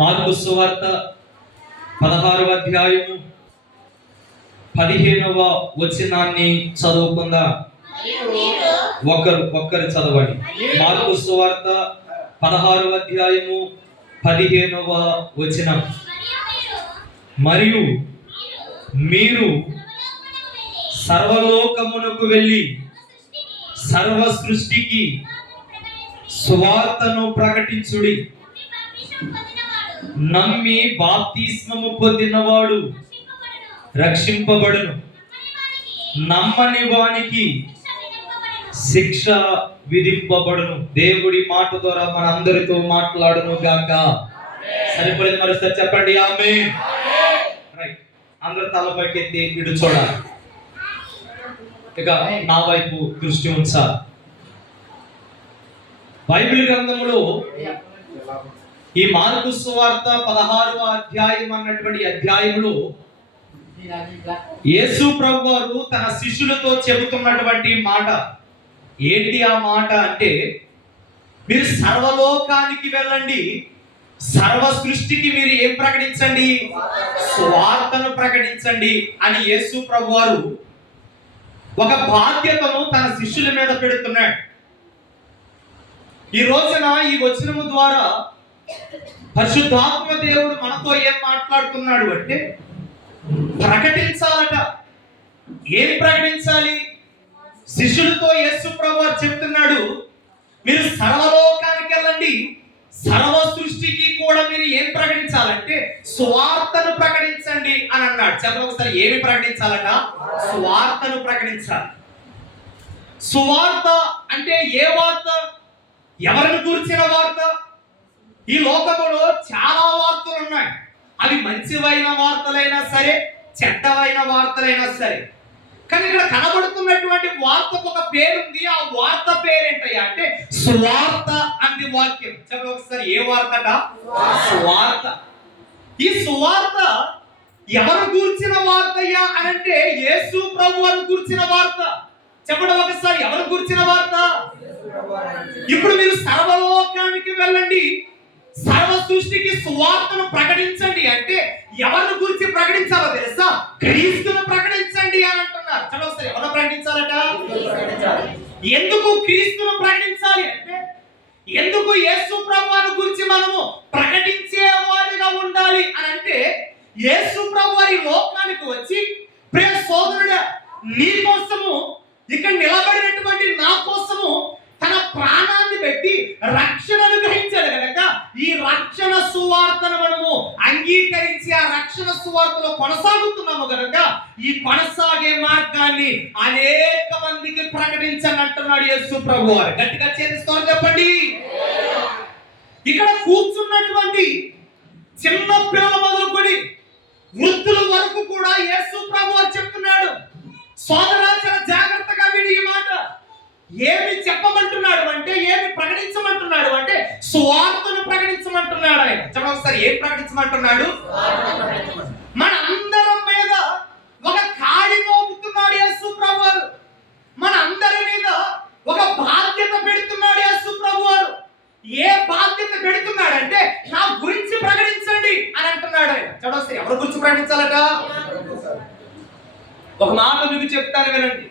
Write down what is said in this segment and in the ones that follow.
Mark సువార్త 16వ అధ్యాయము 15వ వచనాన్ని చదువుకుందాం. ఒక్కరు చదవండి. మార్కు సువార్త 16వ అధ్యాయము 15వ వచనం. మరియు మీరు సర్వలోకమునకు వెళ్ళి సర్వ సృష్టికి సువార్తను ప్రకటించుడి. నమ్మి బాప్తిస్మము పొందినవాడు రక్షింపబడును, నమ్మని వానికి శిక్ష విధింపబడును. దేవుడి మాట ద్వారా మన అందరితో మాట్లాడును గాక. సరిపడింది. మరోసారి చెప్పండి ఆమేన్. రైట్, అందరూ తలపైకి ఎత్తి ఇటు చూడాలి. ఇక నా వైపు దృష్టి ఉంచాలి. బైబిల్ గ్రంథములో ఈ మార్కు సువార్త 16వ అధ్యాయం అన్నటువంటి అధ్యాయంలో యేసు ప్రభువారు తన శిష్యులతో చెబుతున్నటువంటి మాట ఏంటి? ఆ మాట అంటే, మీరు సర్వలోకానికి వెళ్ళండి, సర్వ సృష్టికి మీరు ఏం ప్రకటించండి? సువార్తను ప్రకటించండి అని యేసు ప్రభువారు ఒక బాధ్యతను తన శిష్యుల మీద పెడుతున్నాడు. ఈ రోజున ఈ వచనము ద్వారా పరిశుద్ధాత్మ దేవుడు మనతో ఏం మాట్లాడుతున్నాడు అంటే, ప్రకటించాలట. ఏం ప్రకటించాలి? శిష్యులతో యేసు ప్రభువారు చెప్తున్నాడు, మీరు సర్వలోకానికి వెళ్ళండి, సర్వ సృష్టికి కూడా మీరు ఏం ప్రకటించాలంటే సువార్తను ప్రకటించండి అని అన్నాడు. చెప్పండి ఒకసారి, ఏమి ప్రకటించాలట? సువార్తను ప్రకటించాలి. సువార్త అంటే ఏ వార్త? ఎవరిని గురించిన వార్త? ఈ లోకములో చాలా వార్తలు ఉన్నాయి. అవి మంచివైన వార్తలైనా సరే, చెడ్డవైన వార్తలైనా సరే. కానీ ఇక్కడ కనబడుతున్నటువంటి వార్తకు ఒక పేరుంది. ఆ వార్త పేరేంటయ్యా అంటే సువార్త అంది వాక్యం. చెప్పండి ఒకసారి, ఏ వార్తట? సువార్త. ఈ సువార్త ఎవరు గూర్చిన వార్తయ్యా అని అంటే యేసు ప్రభువును గూర్చిన వార్త. చెప్పండి ఒకసారి, ఎవరు గూర్చిన వార్త? ఇప్పుడు మీరు సర్వలోకానికి వెళ్ళండి, సర్వ సృష్టికి సువార్తను ప్రకటించండి అంటే ఎవరిని గురించి ప్రకటించాలో తెలుసా? క్రీస్తును ప్రకటించండి అని అంటున్నారు. చలో ఒకసారి, ఎవరు ప్రకటించాలట? ఎందుకు క్రీస్తును ప్రకటించాలి అంటే, ఎందుకు యేసు ప్రభువును గురించి మనము ప్రకటించే వారిగా ఉండాలి అని అంటే, యేసు ప్రభు వారి లోకానికి వచ్చి, ప్రియ సోదరుడా, నీ కోసము ఇక్కడ నిలబడినటువంటి నా కోసము తన ప్రాణాన్ని పెట్టి రక్షణ అనుగ్రహించాడు కనుక ఈ రక్షణ సువార్తను మనము అంగీకరించి ఆ రక్షణ సువార్తలో కొనసాగుతున్నాము కనుక ఈ కొనసాగే మార్గాన్ని అనేక మందికి ప్రకటించని అంటున్నాడు యేసు ప్రభు వారు. గట్టిగా చేతిస్తారు చెప్పండి. ఇక్కడ కూర్చున్నటువంటి చిన్న పిల్లల మొదలుకొని వృద్ధుల వరకు కూడా యేసు ప్రభు వారు చెప్తున్నాడు, సోదరా చాలా జాగ్రత్తగా విని ఈ మాట. ఏమి చెప్పమంటున్నాడు అంటే, ఏమి ప్రకటించమంటున్నాడు అంటే సువార్తను ప్రకటించమంటున్నాడు ఆయన. చెప్పండి ఒకసారి, ఏం ప్రకటించమంటున్నాడు? మన అందరం మీద ఒక కాడి మోపుతున్నాడు యేసు ప్రభువారు. మన అందరి మీద ఒక బాధ్యత పెడుతున్నాడు యేసు ప్రభువారు. ఏ బాధ్యత పెడుతున్నాడంటే, నా గురించి ప్రకటించండి అని అంటున్నాడు ఆయన. చెప్పండి ఒకసారి, ఎవరి గురించి ప్రకటించాలట? ఒక మాట మీకు చెప్తాను వినండి.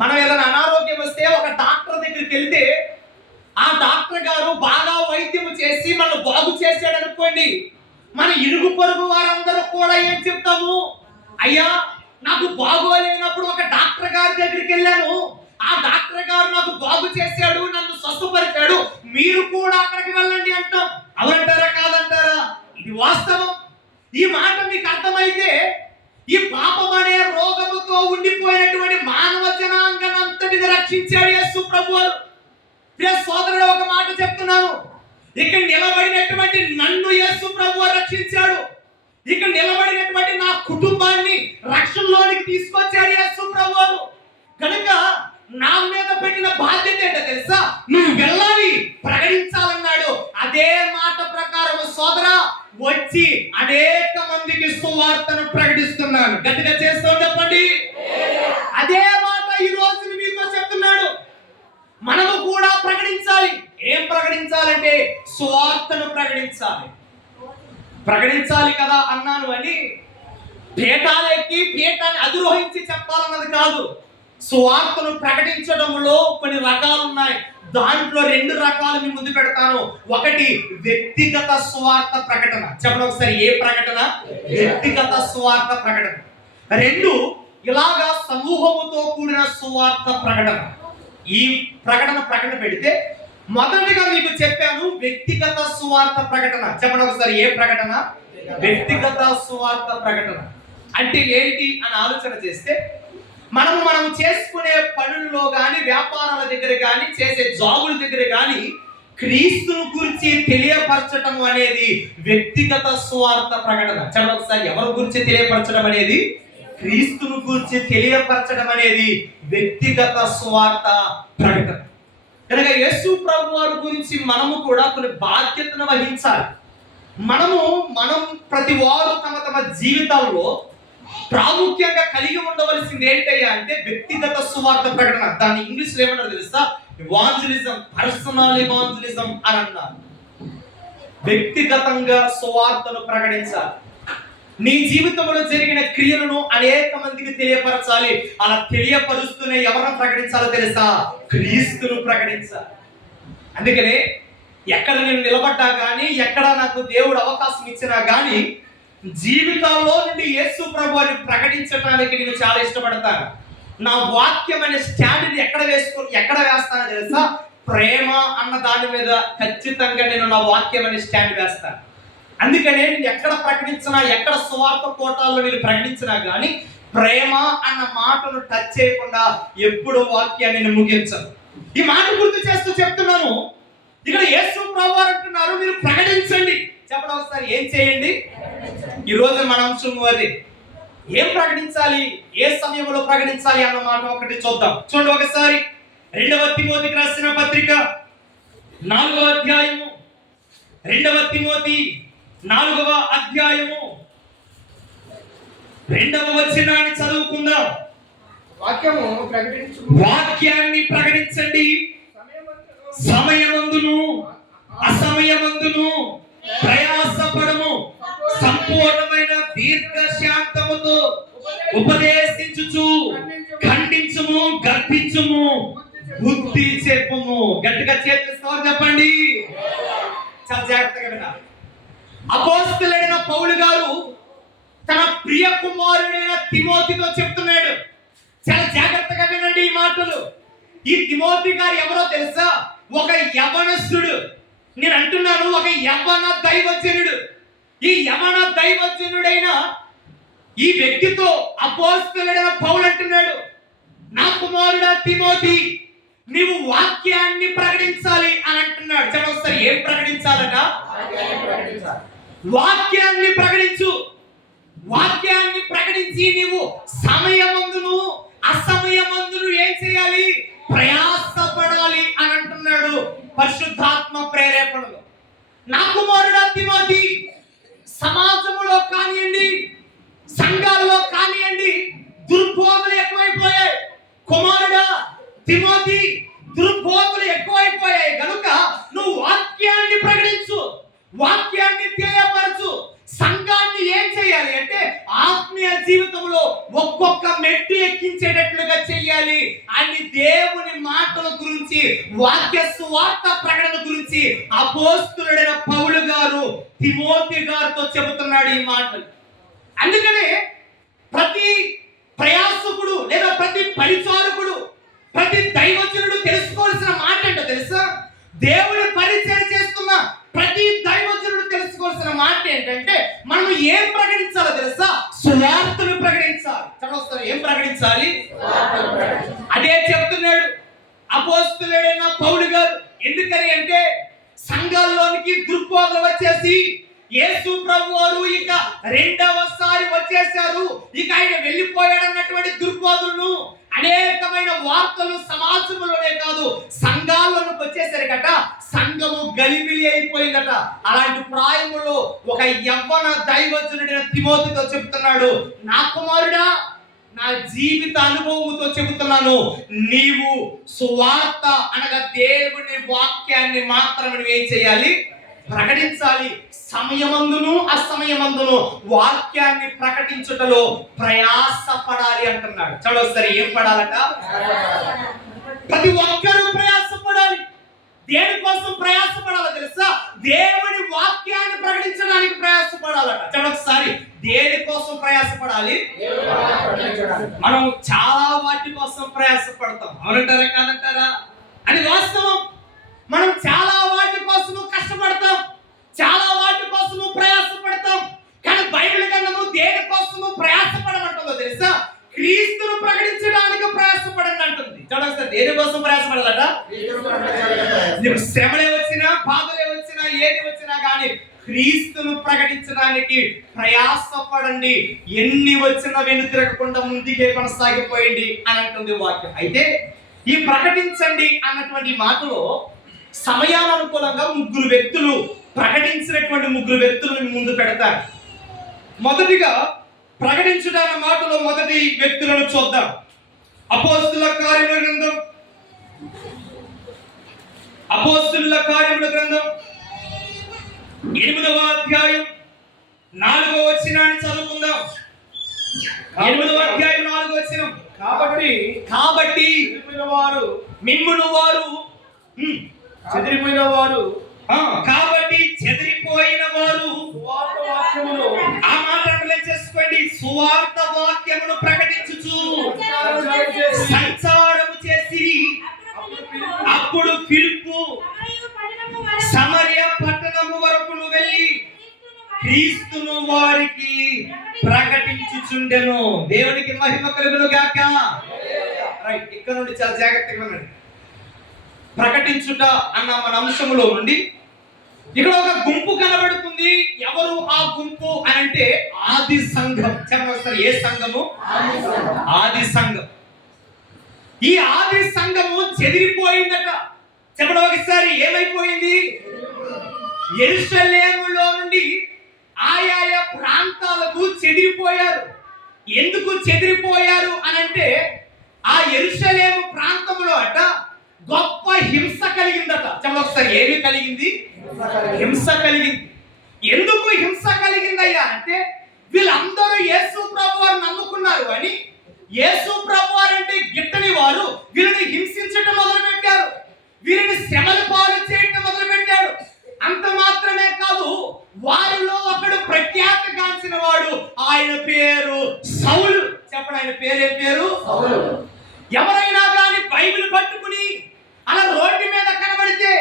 మనం ఏదైనా అనారోగ్యం వస్తే ఒక డాక్టర్ దగ్గరికి వెళ్తే ఆ డాక్టర్ గారు బాగా వైద్యం చేసి మనం బాగు చేసాడు అనుకోండి, మన ఇరుగు పొరుగు వారందరూ కూడా ఏం చెప్తాము? అయ్యా, నాకు బాగోలేనప్పుడు ఒక డాక్టర్ గారి దగ్గరికి వెళ్ళాను, ఆ డాక్టర్ గారు నాకు బాగు చేశాడు, నన్ను స్వస్థపరిచాడు, మీరు కూడా అక్కడికి వెళ్ళండి అంటాం. అవునంటారా కాదంటారా? ఇది వాస్తవం. ఈ మాట మీకు అర్థమైతే ఈ పాపం అనే రోగముతో ఉండిపోయినటువంటి మానవ జనాంగనంతటిని రక్షించాడు యేసు ప్రభువారు. ప్రియ సోదరుడు, ఒక మాట చెప్తున్నాను, ఇక్కడ నిలబడినటువంటి నన్ను యేసు ప్రభువారు రక్షించాడు. ఇక్కడ నిలబడినటువంటి నా కుటుంబాన్ని రక్షణలోనికి తీసుకొచ్చాడు యేసు ప్రభువారు. కనుక నా మీద పెట్టిన బాధ్యత ఏంటో తెలుసా? నువ్వు వెళ్ళాలి, ప్రకటించాలన్నాడు. అదే మాట ప్రకారం సోదరా వచ్చి అనేక మందికి సువార్తను ప్రకటిస్తున్నాను. గట్టిగా చేస్తూ చెప్పండి. అదే మాట ఈ రోజు మీతో చెప్తున్నాడు. మనము కూడా ప్రకటించాలి. ఏం ప్రకటించాలంటే సువార్తను ప్రకటించాలి. ప్రకటించాలి కదా అన్నాను అని పీఠాలెక్కి పీఠాన్ని అధిరోహించి చెప్పాలన్నది కాదు. సువార్తను ప్రకటించడంలో కొన్ని రకాలు ఉన్నాయి. దాంట్లో 2 రకాలు మీ ముందు పెడతాను. ఒకటి వ్యక్తిగత సువార్త ప్రకటన. చెప్పండి ఒకసారి, ఏ ప్రకటన? వ్యక్తిగత సువార్త ప్రకటన. 2 ఇలాగా సమూహముతో కూడిన సువార్త ప్రకటన. ఈ ప్రకటన పెడితే మొదటిగా మీకు చెప్పాను వ్యక్తిగత సువార్త ప్రకటన. చెప్పండి ఒకసారి, ఏ ప్రకటన? వ్యక్తిగత సువార్త ప్రకటన అంటే ఏంటి అని ఆలోచన చేస్తే, మనం చేసుకునే పనుల్లో కానీ, వ్యాపారాల దగ్గర కానీ, చేసే జాబుల దగ్గర కానీ క్రీస్తును గురించి తెలియపరచడం అనేది వ్యక్తిగత సువార్త ప్రకటన. చెప్పండి ఒకసారి, ఎవరి గురించి తెలియపరచడం అనేది? క్రీస్తును గురించి తెలియపరచడం అనేది వ్యక్తిగత సువార్త ప్రకటన. కనుక యేసు ప్రభు వారి గురించి మనము కూడా కొన్ని బాధ్యతను వహించాలి. మనం ప్రతి వారు తమ జీవితాల్లో ప్రాముఖ్యంగా కలిగి ఉండవలసింది ఏంటయ్యా అంటే వ్యక్తిగత సువార్త ప్రకటన. దాన్ని ఇంగ్లీష్లో ఏమన్నారు తెలుసా? ఇవాంజలిజం, పర్సనల్ ఇవాంజలిజం అని అన్నారు. వ్యక్తిగతంగా సువార్తను ప్రకటించాలి. నీ జీవితంలో జరిగిన క్రియలను అనేక మందికి తెలియపరచాలి. అలా తెలియపరుస్తూనే ఎవరిని ప్రకటించాలో తెలుసా? క్రీస్తును ప్రకటించాలి. అందుకనే ఎక్కడ నేను నిలబడ్డా కానీ, ఎక్కడ నాకు దేవుడు అవకాశం ఇచ్చినా కానీ జీవితాల్లో నుండి యేసు ప్రభువుని ప్రకటించడానికి నేను చాలా ఇష్టపడతాను. నా వాక్యం అనే స్టాండ్ని ఎక్కడ వేస్తానో తెలుసా? ప్రేమ అన్న దాని మీద ఖచ్చితంగా నేను నా వాక్యం అనే స్టాండ్ వేస్తాను. అందుకనే నేను ఎక్కడ ప్రకటించినా, ఎక్కడ సువార్త కోటాల్లో నేను ప్రకటించినా కానీ ప్రేమ అన్న మాటను టచ్ చేయకుండా ఎప్పుడు వాక్యాన్ని నేను ముగించను. ఈ మాట గుర్తు చేస్తూ చెప్తున్నాను. ఇక్కడ యేసు ప్రభువు అంటున్నారు, మీరు ప్రకటించండి. చెప్పండి ఒకసారి, ఏం చేయండి? ఈ రోజు మన అంశం అది. ఏం ప్రకటించాలి, ఏ సమయంలో ప్రకటించాలి అన్న మాట ఒకటి చూద్దాం. చూడండి ఒకసారి 2వ తిమోతికి రాసిన పత్రిక 4వ అధ్యాయము, 2వ తిమోతి 4వ అధ్యాయము 2వ వచనాన్ని చదువుకుందాం. వాక్యాన్ని ప్రకటించండి. సమయమందును అసమయమందును ప్రయాసపడము, సంపూర్ణమైన దీర్ఘశాంతముతో ఉపదేశించుచు ఖండించుము, గర్భించుము, బుద్ధి చెప్పుము. గట్టిగా చేతిస్తారు చెప్పండి. చాలా జాగ్రత్తగా వినాలి. అపోస్తలుడైన పౌలు గారు తన ప్రియ కుమారుడైన తిమోతితో చెప్తున్నాడు. చాలా జాగ్రత్తగా వినండి ఈ మాటలు. ఈ తిమోతి గారు ఎవరో తెలుసా? ఒక యవనస్తుడు. నేను అంటున్నాను, ఒక యవన దైవజనుడు. ఈ యవన దైవజనుడైన ఈ వ్యక్తితో అపోస్తలుడైన పౌలు అంటున్నాడు, నా కుమారుడా తిమోతి, నీవు వాక్యాన్ని ప్రకటించాలి అని అంటున్నాడు. చెప్పొస్తారు, ఏం ప్రకటించాలట? వాక్యాన్ని ప్రకటించు. వాక్యాన్ని ప్రకటించి నీవు సమయమందును అసమయమందును ఏం చేయాలి? ప్రయాసపడాలి అని అంటున్నాడు పరిశుద్ధాత్మ ప్రేరేపణలో. నా కుమారుడా తిమోతి, సమాజంలో కానివ్వండి, సంఘాల్లో కానివ్వండి, దుర్బోధలు ఎక్కువైపోయాయి. కుమారుడా తిమోతి, దుర్బోధలు ఎక్కువైపోయాయి కనుక నువ్వు వాక్యాన్ని ప్రకటించు, వాక్యాన్ని తెలియపరచు. సంఘాన్ని ఏం చేయాలి అంటే ఆత్మీయ జీవితంలో ఒక్కొక్క మెట్టు ఎక్కించేటట్లుగా చెయ్యాలి అని దేవుని మాటల గురించి, వాక్య సువార్త ప్రకటన గురించి అపోస్తలుడైన పౌలు గారు తిమోతి గారితో చెబుతున్నాడు ఈ మాటలు. అందుకనే ప్రతి ప్రయాసకుడు లేదా ప్రతి పరిచారకుడు, ప్రతి దైవజనుడు తెలుసుకోవాల్సిన మాట ఏంటో తెలుసా? దేవుని పరిచయం చేస్తున్న ప్రతి దైవజనుడు తెలుసుకోవాల్సిన మాట ఏంటంటే మనం ఏం ప్రకటించాలో తెలుసా? సువార్తను ప్రకటించాలి. చదవస్తారు, ఏం ప్రకటించాలి? అదే చెప్తున్నాడు అపోస్తలుడైన పౌలు గారు. ఎందుకని అంటే సంఘాల్లోనికి దుర్బోధలు వచ్చేసి యేసు ప్రభువారు ఇక రెండవసారి వచ్చేసారు, ఇక ఆయన వెళ్ళిపోయాడన్నటువంటి దుర్బోధులను అనేకమైన వార్తలు సమాజంలోనే కాదు సంఘాల్లోకి వచ్చేసరికట సంఘము గలిబిలి అయిపోయిందట. అలాంటి ప్రాయములో ఒక యవ్వన దైవజనుడైన తిమోతితో చెబుతున్నాడు, నా కుమారుడా, నా జీవిత అనుభవముతో చెబుతున్నాను, నీవు సువార్త అనగా దేవుని వాక్యాన్ని మాత్రం నువ్వు ఏం చేయాలి? ప్రకటించాలి. సమయమందును అసమయమందును వాక్యాన్ని ప్రకటించుటలో ప్రయాసపడాలి అంటున్నాడు. చలో సరే, ఏం పడాలట? ప్రతి ఒక్కరూ ప్రయాసపడాలి. దేనికోసం ప్రయాసపడాలో తెలుసా? దేవుని వాక్యాన్ని ప్రకటించడానికి ప్రయాసపడాలట. చలో ఒకసారి, దేనికోసం ప్రయాసపడాలి? మనం చాలా వాటి కోసం ప్రయాసపడతాం. అవునంటారా కాదంటారా? అది వాస్తవం. మనం చాలా వాటి కోసము కష్టపడతాం, చాలా వాటి కోసము ప్రయాసపడతాం. కానీ బైబిల్ గ్రంథము దేనికోసము ప్రయాసపడమంటుందో తెలుసా? క్రీస్తును ప్రకటించడానికి ప్రయాసపడండి అంటుంది. చూడండి, దేనికోసం ప్రయాసపడాలట? నీకు శ్రమలే వచ్చినా, బాధలే వచ్చినా, ఏది వచ్చినా కానీ క్రీస్తును ప్రకటించడానికి ప్రయాసపడండి. ఎన్ని వచ్చినా వెనుతిరగకుండా ముందుకే కొనసాగిపోయింది అని అంటుంది వాక్యం. అయితే ఈ ప్రకటించండి అన్నటువంటి మాటలో సమయానుకూలంగా ముగ్గురు వ్యక్తులు, ప్రకటించినటువంటి ముగ్గురు వ్యక్తులను ముందు పెడతారు. మొదటిగా ప్రకటించుట అన్న మాటలో మొదటి వ్యక్తులను చూద్దాం. అపోస్తుల కార్యముల గ్రంథం 8వ అధ్యాయం 4వ వచనాన్ని చదువుకుందాం. 8వ అధ్యాయం 4వ వచనం. కాబట్టి మిమ్మును వారు చెదిరిపోయిన వారు కాబట్టి చెదిరిపోయిన వారు సువార్త వాక్యమును ఆ మాటలు చేసుకోండి. సువార్త వాక్యమును ప్రకటించుచు సంచారము చేసి అప్పుడు ఫిలిప్పు సమరయ పట్టణము వరకు వెళ్ళి క్రీస్తును వారికి ప్రకటించుచుండెను. దేవునికి మహిమ కలుగును గాక. రైట్, ఇక్కడ నుండి చాలా జాగ్రత్తగా ఉండండి. ప్రకటించుట అన్న మన అంశంలో నుండి ఇక్కడ ఒక గుంపు కనబడుతుంది. ఎవరు ఆ గుంపు అని అంటే ఆది సంఘం. చెప్పండి, ఏ సంఘము? ఆది సంఘం. ఈ ఆది సంఘము చెదిరిపోయిందట. చెప్పండి ఒకసారి, ఏమైపోయింది? యెరూషలేములో నుండి ఆయా ప్రాంతాలకు చెదిరిపోయారు. ఎందుకు చెదిరిపోయారు అని అంటే ఆ యెరూషలేము ప్రాంతంలో అట గొప్ప హింస కలిగిందట. చెప్పండి ఒకసారి, ఏమి కలిగింది? హింస కలిగింది. ఎందుకు హింస కలిగిందయ్యా అంటే వీళ్ళందరూ యేసు ప్రభువారు నమ్ముకున్నారు అని, యేసు ప్రభువారు అంటే గిట్టని వారు వీరిని హింసించడం మొదలు పెట్టారు, వీరిని శ్రమల పాలు చేయడం మొదలు పెట్టాడు. అంత మాత్రమే కాదు, వారిలో ఒకడు ప్రఖ్యాతిగాంచిన వాడు, ఆయన పేరు సౌలు. చెప్పండి, ఆయన పేరు ఏం పేరు? సౌలు. ఎవరైనా కానీ బైబిల్ పట్టుకుని అలా రోడ్డు మీద కనబడితే,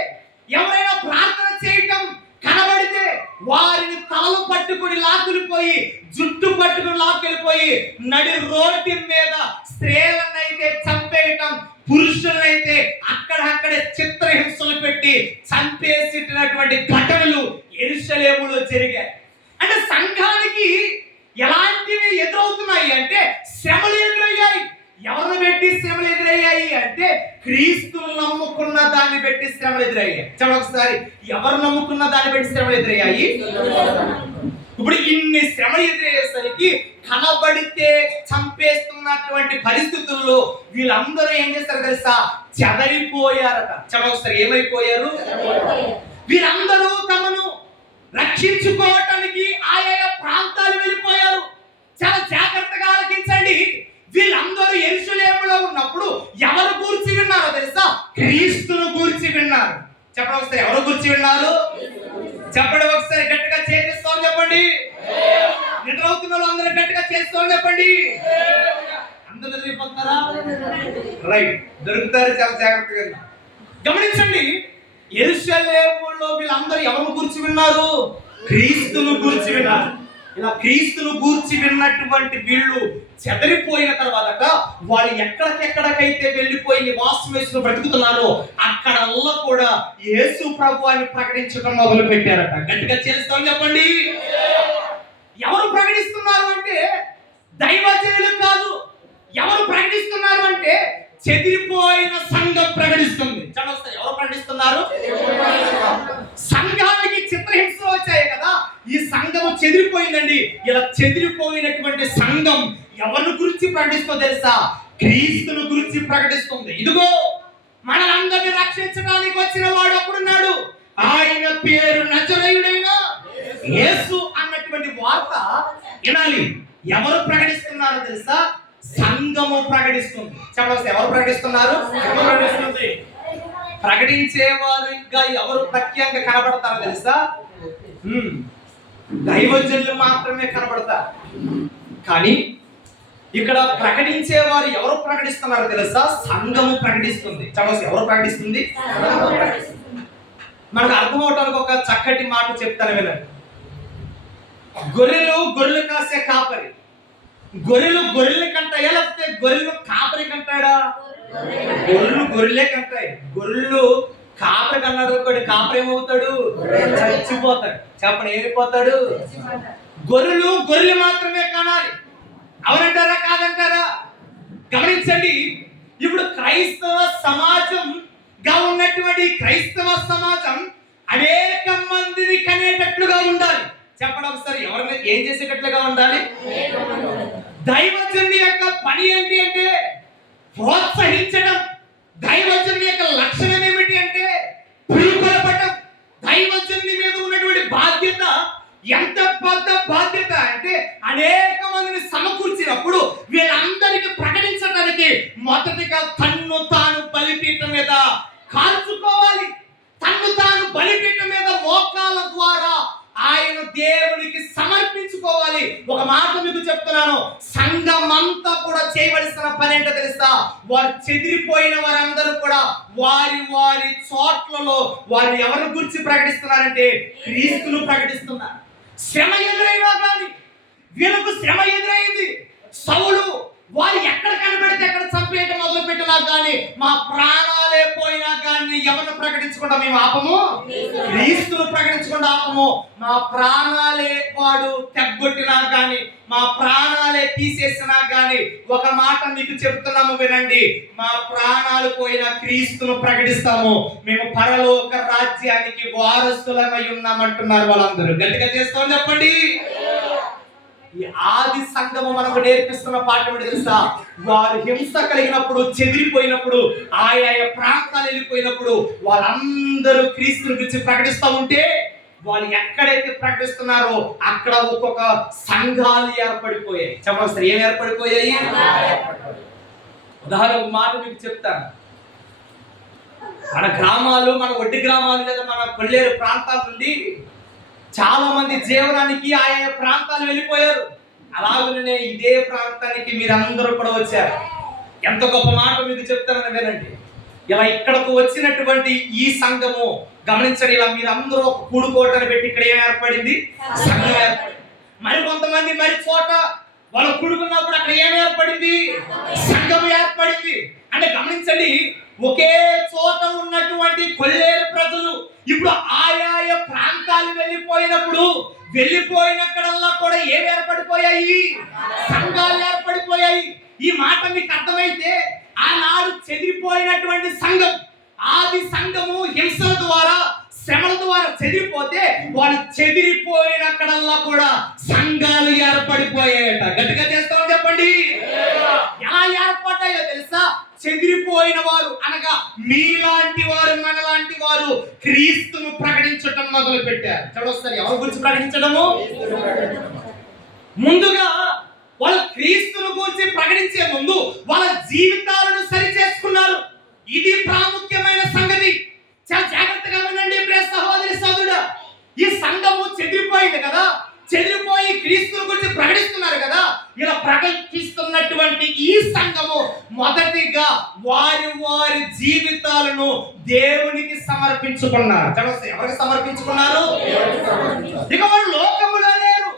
ఎవరైనా ప్రార్థన చేయటం కనబడితే వారిని తలలు పట్టుకుని లాక్కులిపోయి, జుట్టు పట్టుకుని లాక్కెళ్ళిపోయి నడి రోడ్డు మీద స్త్రీలనైతే చంపేయటం, పురుషులనైతే అక్కడక్కడే చిత్రహింసలు పెట్టి చంపేసినటువంటి ఘటనలు యెరూషలేములో జరిగాయి. అంటే సంఘానికి ఎలాంటివి ఎదురవుతున్నాయి అంటే శ్రమలు ఎదురయ్యాయి. ఎవరిని పెట్టి శ్రమలు ఎదురయ్యాయి అంటే క్రీస్తును నమ్ముకున్న దాన్ని పెట్టి శ్రమలు ఎదురయ్యాయి. చెప్పండి ఒకసారి, ఎవరు నమ్ముకున్న దాన్ని పెట్టి శ్రమలు ఎదురయ్యాయి? ఇప్పుడు ఇన్ని శ్రమలు ఎదురయ్యేసరికి కనబడితే చంపేస్తున్నటువంటి పరిస్థితుల్లో వీళ్ళందరూ ఏం చేస్తారు తెలుసా? చెదరిపోయారట. చెప్పండి ఒకసారి, ఏమైపోయారు? వీరందరూ తమను రక్షించుకోవటానికి ఆయా ప్రాంతాలు వెళ్ళిపోయారు. చాలా జాగ్రత్తగా ఆలకించండి. వీళ్ళందరూ యెరూషలేములో ఉన్నప్పుడు ఎవరు గూర్చి విన్నారో తెలుసా? క్రీస్తును గూర్చి విన్నారు. చెప్పండి ఒకసారి, ఎవరు గూర్చి విన్నారు? చెప్పండి ఒకసారి, గట్టిగా చేస్తామని చెప్పండి. నిద్రవుతున్న వాళ్ళు అందరూ గట్టిగా చేస్తామని చెప్పండి. అందరూ నిద్రపోతున్నారా? రైట్, దొరుకుతారు. చాలా జాగ్రత్తగా గమనించండి. యెరూషలేములో వీళ్ళందరూ ఎవరు గూర్చి విన్నారు? క్రీస్తును గూర్చి విన్నారు. ఇలా క్రీస్తును గూర్చి విన్నటువంటి వీళ్ళు చెదరిపోయిన తర్వాత వాళ్ళు ఎక్కడికెక్కడికైతే వెళ్ళిపోయి నివాసం వేసుకుని బ్రతుకుతున్నారో అక్కడల్లా కూడా యేసు ప్రభువుని ప్రకటించడం మొదలు పెట్టారట. గట్టిగా చేస్తామని చెప్పండి. ఎవరు ప్రకటిస్తున్నారు అంటే దైవజనులు కాదు. ఎవరు ప్రకటిస్తున్నారు అంటే చెదిరిపోయిన సంఘం ప్రకటిస్తుంది. చదవస్తా, ఎవరు ప్రకటిస్తున్నారు? సంఘానికి చిత్రహింసలు వచ్చాయి కదా, ఈ సంఘము చెదిరిపోయిందండి. ఇలా చెదిరిపోయినటువంటి సంఘం ఎవరిని గురించి ప్రకటిస్తుందో తెలుసా? క్రీస్తును గురించి ప్రకటిస్తుంది. ఇదిగో మనలందరినీ రక్షించడానికి వచ్చిన వాడు ఒకడున్నాడు, ఆయన పేరు నజరేయుడు యేసు అన్నటువంటి వార్త వినాలి. ఎవరు ప్రకటిస్తున్నారో తెలుసా? సంఘము ప్రకటిస్తుంది. చెప్పండి, ఎవరు ప్రకటిస్తున్నారు? ప్రకటిస్తుంది. ప్రకటించేవారు ఇంకా ఎవరు ప్రఖ్యంగా కనబడతారో తెలుసా? దైవజనులు మాత్రమే కనబడతారు. కానీ ఇక్కడ ప్రకటించేవారు ఎవరు ప్రకటిస్తున్నారో తెలుసా? సంఘము ప్రకటిస్తుంది. చెప్పండి, ఎవరు ప్రకటిస్తుంది? మనకు అర్థం అవటానికి ఒక చక్కటి మాట చెప్తాను వినండి. గొర్రెలు కాసే కాపరి గొర్రెలు కంటాయా, లేకపోతే గొర్రెలు కాపరి కంటాడా? గొర్రెలే కంటాయి. గొర్రెలు కాపరి కన్నాడు ఒకటి, కాపరి ఏమవుతాడు? చచ్చిపోతాడు. చెప్పండి, ఏమైపోతాడు? గొర్రెలు మాత్రమే కనాలి. అవునంటారా కాదంటారా? గమనించండి, ఇప్పుడు క్రైస్తవ సమాజంగా ఉన్నటువంటి క్రైస్తవ సమాజం అనేక మందిని కనేటట్లుగా ఉండాలి. చెప్పండి ఒకసారి, ఎవరిని ఏం చేసేటట్లుగా ఉండాలి? దైవజనుని యొక్క పని ఏంటి అంటే ప్రోత్సహించడం. దైవజనుని యొక్క లక్షణం ఏమిటి అంటే పురుకొలపటం. దైవజనుని మీద ఉన్నటువంటి బాధ్యత ఎంత పెద్ద బాధ్యత అంటే అనేక మందిని సమకూర్చినప్పుడు వీళ్ళందరికీ ప్రకటించడానికి మొదటిగా తన్ను తాను బలిపీఠం మీద కాల్చుకోవాలి. తన్ను తాను బలిపీఠం మీద మోకాల ద్వారా ఆయన దేవునికి సమర్పించుకోవాలి. ఒక మాట మీకు చెప్తున్నాను, సంఘమంతా కూడా చేయవలసిన పని ఏంటో తెలుసా? వారు చెదిరిపోయిన వారందరూ కూడా వారి వారి చోట్లలో వారు ఎవరి గురించి ప్రకటిస్తున్నారంటే క్రీస్తును ప్రకటిస్తున్నారు. శ్రమ ఎదురైనా కానీ, వీళ్ళకు శ్రమ ఎదురైంది. సౌలు వారు ఎక్కడ కనబడితే ఎక్కడ చంపేయటం మొదలు పెట్టినా కానీ, మా ప్రాణాలే పోయినా కానీ ఎవరిని ప్రకటించకుండా మేము ఆపము? క్రీస్తును ప్రకటించకుండా ఆపము. మా ప్రాణాలే వాడు తెగ్గొట్టినా కానీ, మా ప్రాణాలే తీసేసినా కానీ ఒక మాట మీకు చెప్తున్నాము వినండి, మా ప్రాణాలు పోయినా క్రీస్తును ప్రకటిస్తాము. మేము పరలోక రాజ్యానికి వారసులమై ఉన్నామంటున్నారు వాళ్ళందరూ. గట్టిగా చేస్తామని చెప్పండి. ఈ ఆది సంఘము మనకు నేర్పిస్తున్న పాఠం ఏంటి తెలుసా? వారు హింస కలిగినప్పుడు, చెదిరిపోయినప్పుడు, ఆయా ప్రాంతాలు వెళ్ళిపోయినప్పుడు వాళ్ళందరూ క్రీస్తుని గురించి ప్రకటిస్తూ ఉంటే వాళ్ళు ఎక్కడైతే ప్రకటిస్తున్నారో అక్కడ ఒక్కొక్క సంఘాలు ఏర్పడిపోయాయి. చెప్పండి, ఏం ఏర్పడిపోయాయి? ఉదాహరణ ఒక మాట మీకు చెప్తాను. మన గ్రామాలు, మన ఒడ్డి గ్రామాలు లేదా మన కొల్లేరు ప్రాంతాల నుండి చాలా మంది జీవనానికి ఆయా ప్రాంతాలు వెళ్ళిపోయారు. అలాగనే ఇదే ప్రాంతానికి మీరందరూ కూడా వచ్చారు. ఎంత గొప్ప మాట మీకు చెప్తానని వినండి. ఇలా ఇక్కడకు వచ్చినటువంటి ఈ సంఘము గమనించండి, ఇలా మీరందరూ ఒక కూడుకోటను పెట్టి ఇక్కడ ఏం ఏర్పడింది? సంఘం ఏర్పడింది. మరి కొంతమంది మరి చోట వాళ్ళు కూడుకున్నప్పుడు అక్కడ ఏం ఏర్పడింది? సంఘం ఏర్పడింది. అంటే గమనించండి, ఒకే చోట ఉన్నటువంటి కొల్లేరు ప్రజలు ఇప్పుడు ఆయా ప్రాంతాలు వెళ్ళిపోయినక్కడల్లా కూడా ఏవి ఏర్పడిపోయాయి? సంఘాలు ఏర్పడిపోయాయి. ఈ మాట మీకు అర్థమైతే ఆనాడు చెదిరిపోయినటువంటి సంఘం, ఆది సంఘము హింసల ద్వారా, శ్రమల ద్వారా చెదిరిపోతే వాళ్ళు చెదిరిపోయినక్కడల్లా కూడా సంఘాలు ఏర్పడిపోయాయట. గట్టిగా చేస్తామని చెప్పండి. ఎలా ఏర్పడ్డాయో తెలుసా? చెదిరిపోయిన వారు అనగా మీలాంటి వారు, మనలాంటి వారు క్రీస్తును ప్రకటించడం మొదలు పెట్టారు. చూడొస్తారు, ఎవరి గురించి ప్రకటించడము? ముందుగా వాళ్ళు క్రీస్తును గురించి ప్రకటించే ముందు వాళ్ళ జీవితాలను సరి చేసుకున్నారు. ఇది ప్రాముఖ్యమైన సంగతి. చాలా జాగ్రత్తగా వినండి ప్రియ సహోదరి సోదరుడా. ఈ సంఘము చెదిరిపోయింది కదా, చెదిరిపోయి క్రీస్తును గురించి ప్రకటిస్తున్నారు కదా. ఇలా ప్రకటిస్తున్నటువంటి ఈ సంఘము మొదటిగా వారి వారి జీవితాలను దేవునికి సమర్పించుకున్నారు. ఎవరికి సమర్పించుకున్నారు? ఇక వారు లోకములో లేరు.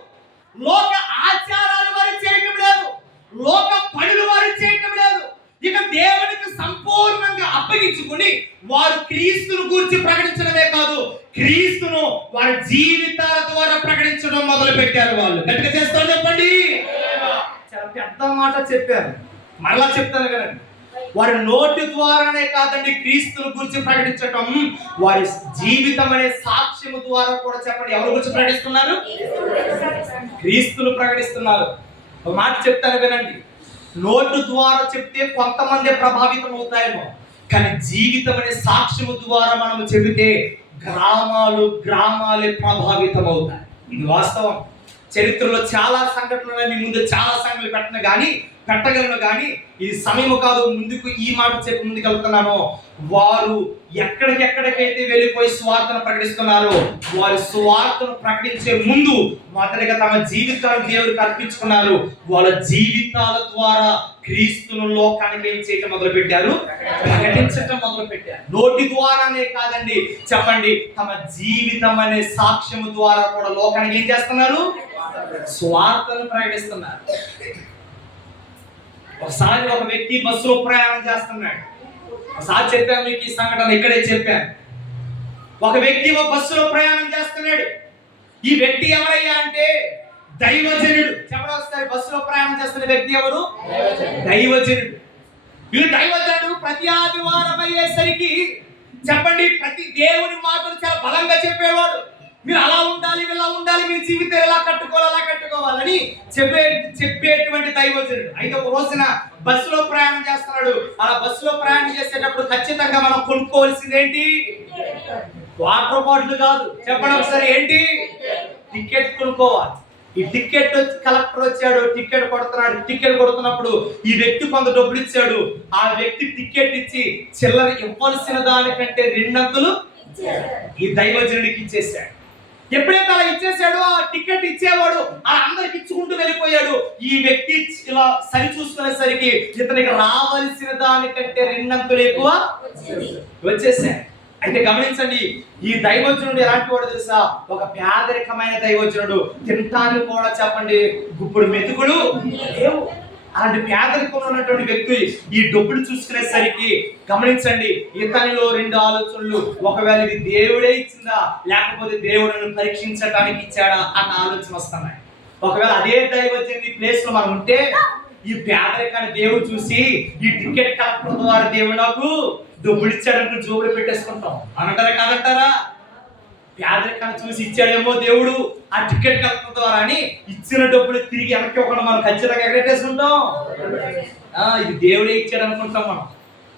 లోక ఆచారాలు వారు చేయటం లేదు, లోక పనులు వారు చేయటం లేదు. ఇక దేవునికి సంపూర్ణంగా అప్పగించుకుని వారు క్రీస్తును గురించి ప్రకటించడమే కాదు, క్రీస్తును వారి జీవితాల ద్వారా ప్రకటించడం మొదలు పెట్టారు. వాళ్ళు గట్టిగా చేస్తారు చెప్పండి. చాలా పెద్ద మాట చెప్పారు, మరలా చెప్తాను కదండి. వారి నోటి ద్వారానే కాదండి క్రీస్తును గురించి ప్రకటించటం, వారి జీవితం అనే సాక్ష్యము ద్వారా కూడా చెప్పండి. ఎవరి గురించి ప్రకటిస్తున్నారు? క్రీస్తును ప్రకటిస్తున్నారు. ఒక మాట చెప్తాను వినండి. నోటు ద్వారా చెప్తే కొంతమంది ప్రభావితం అవుతాయేమో, కానీ జీవితం అనే సాక్ష్యము ద్వారా మనం చెబితే గ్రామాలే ప్రభావితం అవుతాయి. ఇది వాస్తవం. చరిత్రలో చాలా సంఘటనలు ఉన్నాయి. మీ ముందు చాలా సంఘటనలు పెట్టగలను కానీ ఇది సమయం కాదు. ముందుకు ఈ మాట చెప్పి ముందుకు వెళ్తున్నాను. వారు ఎక్కడికెక్కడికైతే వెళ్ళిపోయి స్వార్థను ప్రకటిస్తున్నారో వారి స్వార్థను ప్రకటించే ముందు మొదటిగా తమ జీవితాన్ని దేవుడికి అర్పించుకున్నారు. వాళ్ళ జీవితాల ద్వారా క్రీస్తును లోకానికి ఏం చేయటం మొదలు పెట్టారు? ప్రకటించటం మొదలు పెట్టారు. నోటి ద్వారానే కాదండి, చెప్పండి, తమ జీవితం అనే సాక్ష్యము ద్వారా కూడా లోకానికి ఏం చేస్తున్నారు? స్వార్థను ప్రకటిస్తున్నారు. ఒకసారి ఒక వ్యక్తి బస్సులో ప్రయాణం చేస్తున్నాడు. ఒకసారి చెప్పాను మీకు ఈ సంఘటన, ఇక్కడే చెప్పాను. ఒక వ్యక్తి ఒక బస్సులో ప్రయాణం చేస్తున్నాడు. ఈ వ్యక్తి ఎవరయ్యా అంటే దైవజనుడు. చెప్పడం ఒకసారి, బస్సులో ప్రయాణం చేస్తున్న వ్యక్తి ఎవరు? దైవజనుడు. ఈ దైవజనుడు ప్రతి ఆదివారం అయ్యేసరికి చెప్పండి ప్రతి దేవుని మాటలు చాలా బలంగా చెప్పేవాడు. మీరు అలా ఉండాలి, ఇలా ఉండాలి, మీ జీవితం ఎలా కట్టుకోవాలని చెప్పేటువంటి దైవజనుడు. అయితే ఒక రోజున బస్సులో ప్రయాణం చేస్తున్నాడు. అలా బస్సులో ప్రయాణం చేసేటప్పుడు ఖచ్చితంగా మనం కొనుక్కోవాల్సింది ఏంటి? వాటర్ బాటిల్ కాదు. చెప్పండి ఒకసారి, ఏంటి? టికెట్ కొనుక్కోవాలి. ఈ టికెట్ కలెక్టర్ వచ్చాడు, టికెట్ కొడుతున్నాడు. టికెట్ కొడుతున్నప్పుడు ఈ వ్యక్తి కొంత డబ్బులు ఇచ్చాడు. ఆ వ్యక్తి టికెట్ ఇచ్చి చిల్లర ఇవ్వాల్సిన దానికంటే రెండంతలు ఈ దైవజనుడికి ఇచ్చేసాడు. ఎప్పుడైతే అలా ఇచ్చేసాడో ఆ టికెట్ ఇచ్చేవాడు అందరికి ఇచ్చుకుంటూ వెళ్ళిపోయాడు. ఈ వ్యక్తి ఇలా సరి చూసుకునేసరికి ఇతనికి రావాల్సిన దానికంటే రెండంతలు ఎక్కువ వచ్చేసాడు. అయితే గమనించండి, ఈ దైవజనుడు ఎలాంటి వాడు తెలుసా? ఒక పేదరికమైన దైవజనుడు. తింటానికి కూడా చెప్పండి గుప్పుడు మెతుకులు లేవు. అలాంటి పేదరికంలో ఉన్నటువంటి వ్యక్తి ఈ డబ్బులు చూసుకునేసరికి గమనించండి, ఇతనిలో రెండు ఆలోచనలు. ఒకవేళ ఇది దేవుడే ఇచ్చిందా లేకపోతే దేవుడిని పరీక్షించడానికి ఇచ్చాడా అన్న ఆలోచన వస్తున్నాయి. ఒకవేళ అదే దైవజనుడి ప్లేస్ లో మనం ఉంటే ఈ పేదరికాన్ని దేవుడు చూసి ఈ టికెట్ కలెక్టర్ ద్వారా దేవుడు నాకు డబ్బులు ఇచ్చాడని జోబులు పెట్టేసుకుంటాం అనంటారా కాదంటారా? పేదరికాన్ని చూసి ఇచ్చాడేమో దేవుడు ఆ టికెట్ కలెక్టర్ ద్వారా అని ఇచ్చిన డబ్బులు తిరిగి వెనక్కి ఒక మనం ఖచ్చితంగా ఎగరెట్టేసుకుంటాం. ఇది దేవుడే ఇచ్చాడు అనుకుంటాం మనం.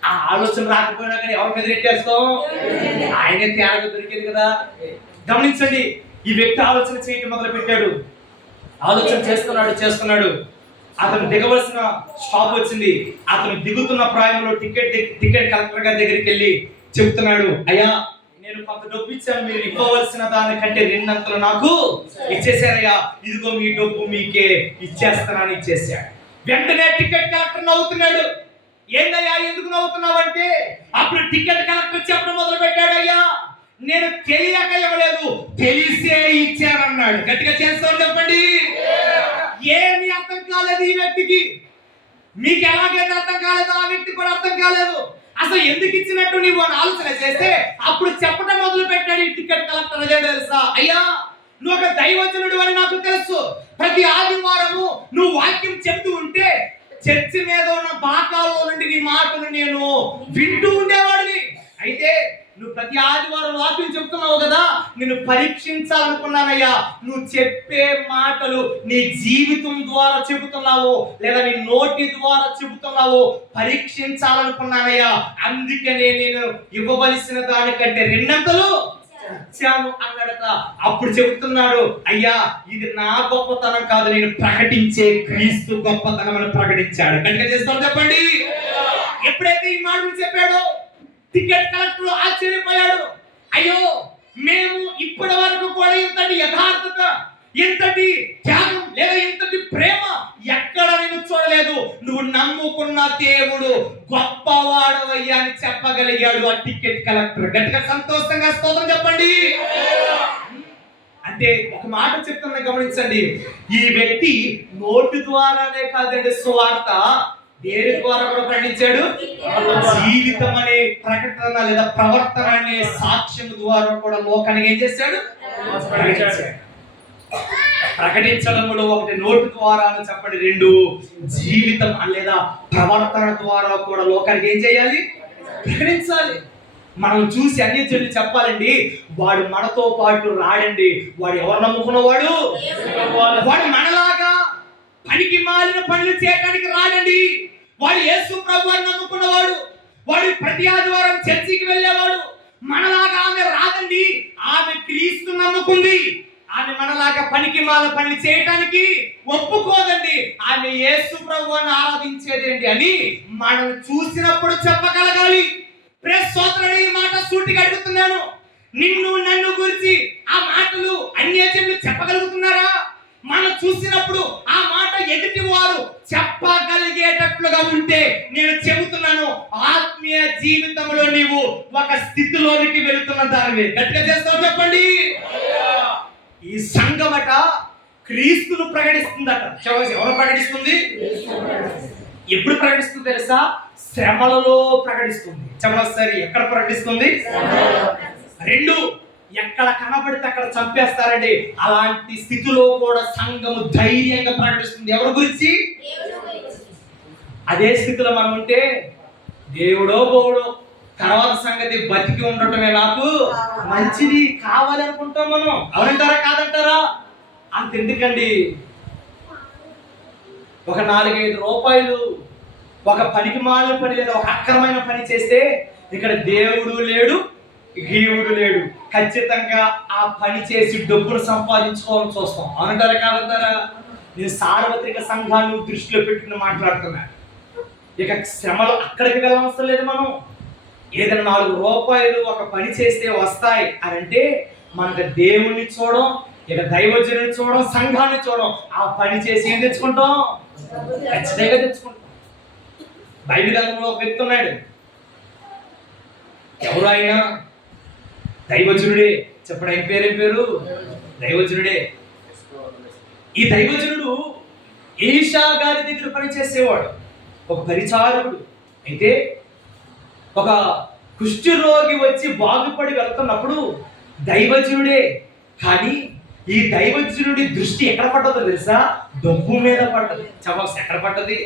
ఆ ఆలోచన రాకపోయినా కానీ ఎవరి మీద ఎట్టేస్తాం? ఆయనే తేడాగా దొరికేది కదా. గమనించండి, ఈ వ్యక్తి ఆలోచన చేయటం మొదలు పెట్టాడు. ఆలోచన చేస్తున్నాడు. అతను దిగవలసిన స్టాప్ వచ్చింది. అతను దిగుతున్న ప్రాయంలో టికెట్ కలెక్టర్ గారి దగ్గరికి వెళ్ళి చెప్తున్నాడు, అయ్యా నేను కొంత డబ్బు ఇచ్చాను, మీరు ఇవ్వవలసిన దానికంటే రెండంతలు నాకు ఇచ్చేసారయ్యా, ఇదిగో మీ డబ్బు మీకే ఇచ్చేస్తానని ఇచ్చేసాడు. వెంటనే టికెట్ కలెక్టర్ నవ్వుతున్నాడు. ఏందయ్యా ఎందుకు నవ్వుతున్నావు అంటే అప్పుడు టికెట్ కలెక్టర్ చెప్పడం మొదలు పెట్టాడు, అయ్యా నేను తెలియక ఇవ్వలేదు, తెలిసే ఇచ్చానన్నాడు. గట్టిగా చేస్తాను చెప్పండి. ఏమి అర్థం కాలేదు ఈ వ్యక్తికి. మీకు ఎలాగైతే అర్థం కాలేదు ఆ వ్యక్తి కూడా అర్థం కాలేదు. అసలు ఎందుకు ఇచ్చినట్టు నీవు అని ఆలోచన చేస్తే అప్పుడు చెప్పడం మొదలు పెట్టాడు ఈ టికెట్ కలెక్టర్. అదే తెలుసా, అయ్యా నువ్వు ఒక దైవజనుడు అని నాకు తెలుసు. ప్రతి ఆదివారము నువ్వు వాక్యం చెప్తూ ఉంటే చర్చి మీద ఉన్న బాకాల్లో నుండి నీ మాటను నేను వింటూ ఉండేవాడిని. అయితే నువ్వు ప్రతి ఆదివారం వాక్యం చెప్తున్నావు కదా, నిన్ను పరీక్షించాలనుకున్నానయ్యా. నువ్వు చెప్పే మాటలు నీ జీవితం ద్వారా చెబుతున్నావు లేదా నీ నోటి ద్వారా చెబుతున్నావు, పరీక్షించాలనుకున్నానయ్యా. అందుకనే నేను ఇవ్వవలసిన దానికంటే రెండంతలు ఇచ్చాను అన్నాడట. అప్పుడు చెబుతున్నాడు, అయ్యా ఇది నా గొప్పతనం కాదు, నేను ప్రకటించే క్రీస్తు గొప్పతనం అని ప్రకటించాడు. గట్టిగా చేస్తాను చెప్పండి. ఎప్పుడైతే ఈ మాటలు చెప్పాడో టికెట్ కలెక్టర్ ఆశ్చర్యపోయాడు. అయ్యో మేము ఇప్పటి వరకు కూడా ఇంతటి యథార్థత, ఇంతటి త్యాగం లేదా ఇంతటి ప్రేమ ఎక్కడ నేను చూడలేదు. నువ్వు నమ్ముకున్న దేవుడు గొప్పవాడవయ్యా అని చెప్పగలిగాడు ఆ టికెట్ కలెక్టర్. గట్టిగా సంతోషంగా స్తోత్రం చెప్పండి. అంటే ఒక మాట చెప్తున్నా గమనించండి, ఈ వ్యక్తి నోటి ద్వారానే కాదండి సువార్త దేని ద్వారా కూడా ప్రకటించాడు. జీవితం అనే ప్రకటన లేదా ప్రవర్తన అనే సాక్ష్యం ద్వారా కూడా లోకానికి ఏం చేశాడు? ప్రకటించడంలో ఒకటి నోటి ద్వారా చెప్పండి, రెండు జీవితం లేదా ప్రవర్తన ద్వారా కూడా లోకానికి ఏం చేయాలి? ప్రకటించాలి. మనం చూసి అన్ని చెల్లి చెప్పాలండి, వాడు మనతో పాటు రాడండి. వాడు ఎవరు నమ్ముకున్నవాడు? వాడు మనలాగా పనికి మాలిన పనులు చేయడానికి రాడండి. వాడు యేసు ప్రభువుని నమ్ముకున్నవాడు. వాడు ప్రతి ఆదివారం చర్చికి వెళ్ళేవాడు. మనలాగా ఆమె రాదండి. ఆమె క్రీస్తు నమ్ముకుంది. ఆమె మనలాగా పనికి మాల పని చేయటానికి ఒప్పుకోదండి. ఆమె యేసు ప్రభువుని ఆరాధించేదండి అని మనం చూసినప్పుడు చెప్పగలగాలి. ప్రెస్ సోదరుని ఈ మాట సూటిగా అడుగుతున్నాను. నిన్ను నన్ను గురించి ఆ మాటలు అన్యజనులు చెప్పగలుగుతున్నారా? మనం చూసినప్పుడు ఆ మాట ఎదుటి వారు చెప్పగలిగేటట్లుగా ఉంటే నేను చెబుతున్నాను, ఆత్మీయ జీవితంలో నీవు ఒక స్థితిలోనికి వెళుతున్న దానివే. గట్టిగా చేస్తావు చెప్పండి. ఈ సంఘమట క్రీస్తును ప్రకటిస్తుందట. ఎవరు ప్రకటిస్తుంది? ఎప్పుడు ప్రకటిస్తుంది తెలుసా? శ్రమలలో ప్రకటిస్తుంది. చెప్పండి, ఎక్కడ ప్రకటిస్తుంది? రెండు, ఎక్కడ కనబడితే అక్కడ చంపేస్తారండి. అలాంటి స్థితిలో కూడా సంఘము ధైర్యంగా ప్రకటిస్తుంది. ఎవరి గురించి? అదే స్థితిలో మనం ఉంటే దేవుడో బోడో, తర్వాత సంగతి బతికి ఉండటమే నాకు మంచిది కావాలనుకుంటాం మనం. అవునంటారా కాదంటారా? అంతెందుకండి, ఒక 4-5 రూపాయలు ఒక పనికి మాలిన పని లేదా ఒక అక్రమైన పని చేస్తే ఇక్కడ దేవుడు లేడు, గీవుడు లేడు. ఖచ్చితంగా ఆ పని చేసి డబ్బులు సంపాదించుకోవాలని చూస్తాం. అవునంటారా కాదంటారా? నేను సార్వత్రిక సంఘాన్ని దృష్టిలో పెట్టుకుని మాట్లాడుతున్నా. ఇక శ్రమలు అక్కడికి వెళ్ళవసరం లేదు. మనం ఏదైనా 4 రూపాయలు ఒక పని చేస్తే వస్తాయి అని అంటే మనకు దేవుణ్ణి చూడడం, ఇక దైవజనుని చూడడం, సంఘాన్ని చూడడం, ఆ పని చేసి ఏం తెచ్చుకుంటాం? ఖచ్చితంగా తెచ్చుకుంటాం. బైబిల్ గ్రంథంలో ఒక వ్యక్తి ఉన్నాడు. ఎవరు ఆయన? దైవజనుడే. చెప్పండి, ఆయన పేరు దైవజనుడే. ఈ దైవజనుడు ఎలీషా గారి దగ్గర పనిచేసేవాడు, ఒక పరిచారకుడు. అయితే ఒక కుష్టి రోగి వచ్చి బాగుపడి వెళ్తున్నప్పుడు దైవజనుడే. కానీ ఈ దైవజనుడి దృష్టి ఎక్కడ పడ్డదో తెలుసా? డబ్బు మీద పడ్డది. చవస్ ఎక్కడ పడ్డది?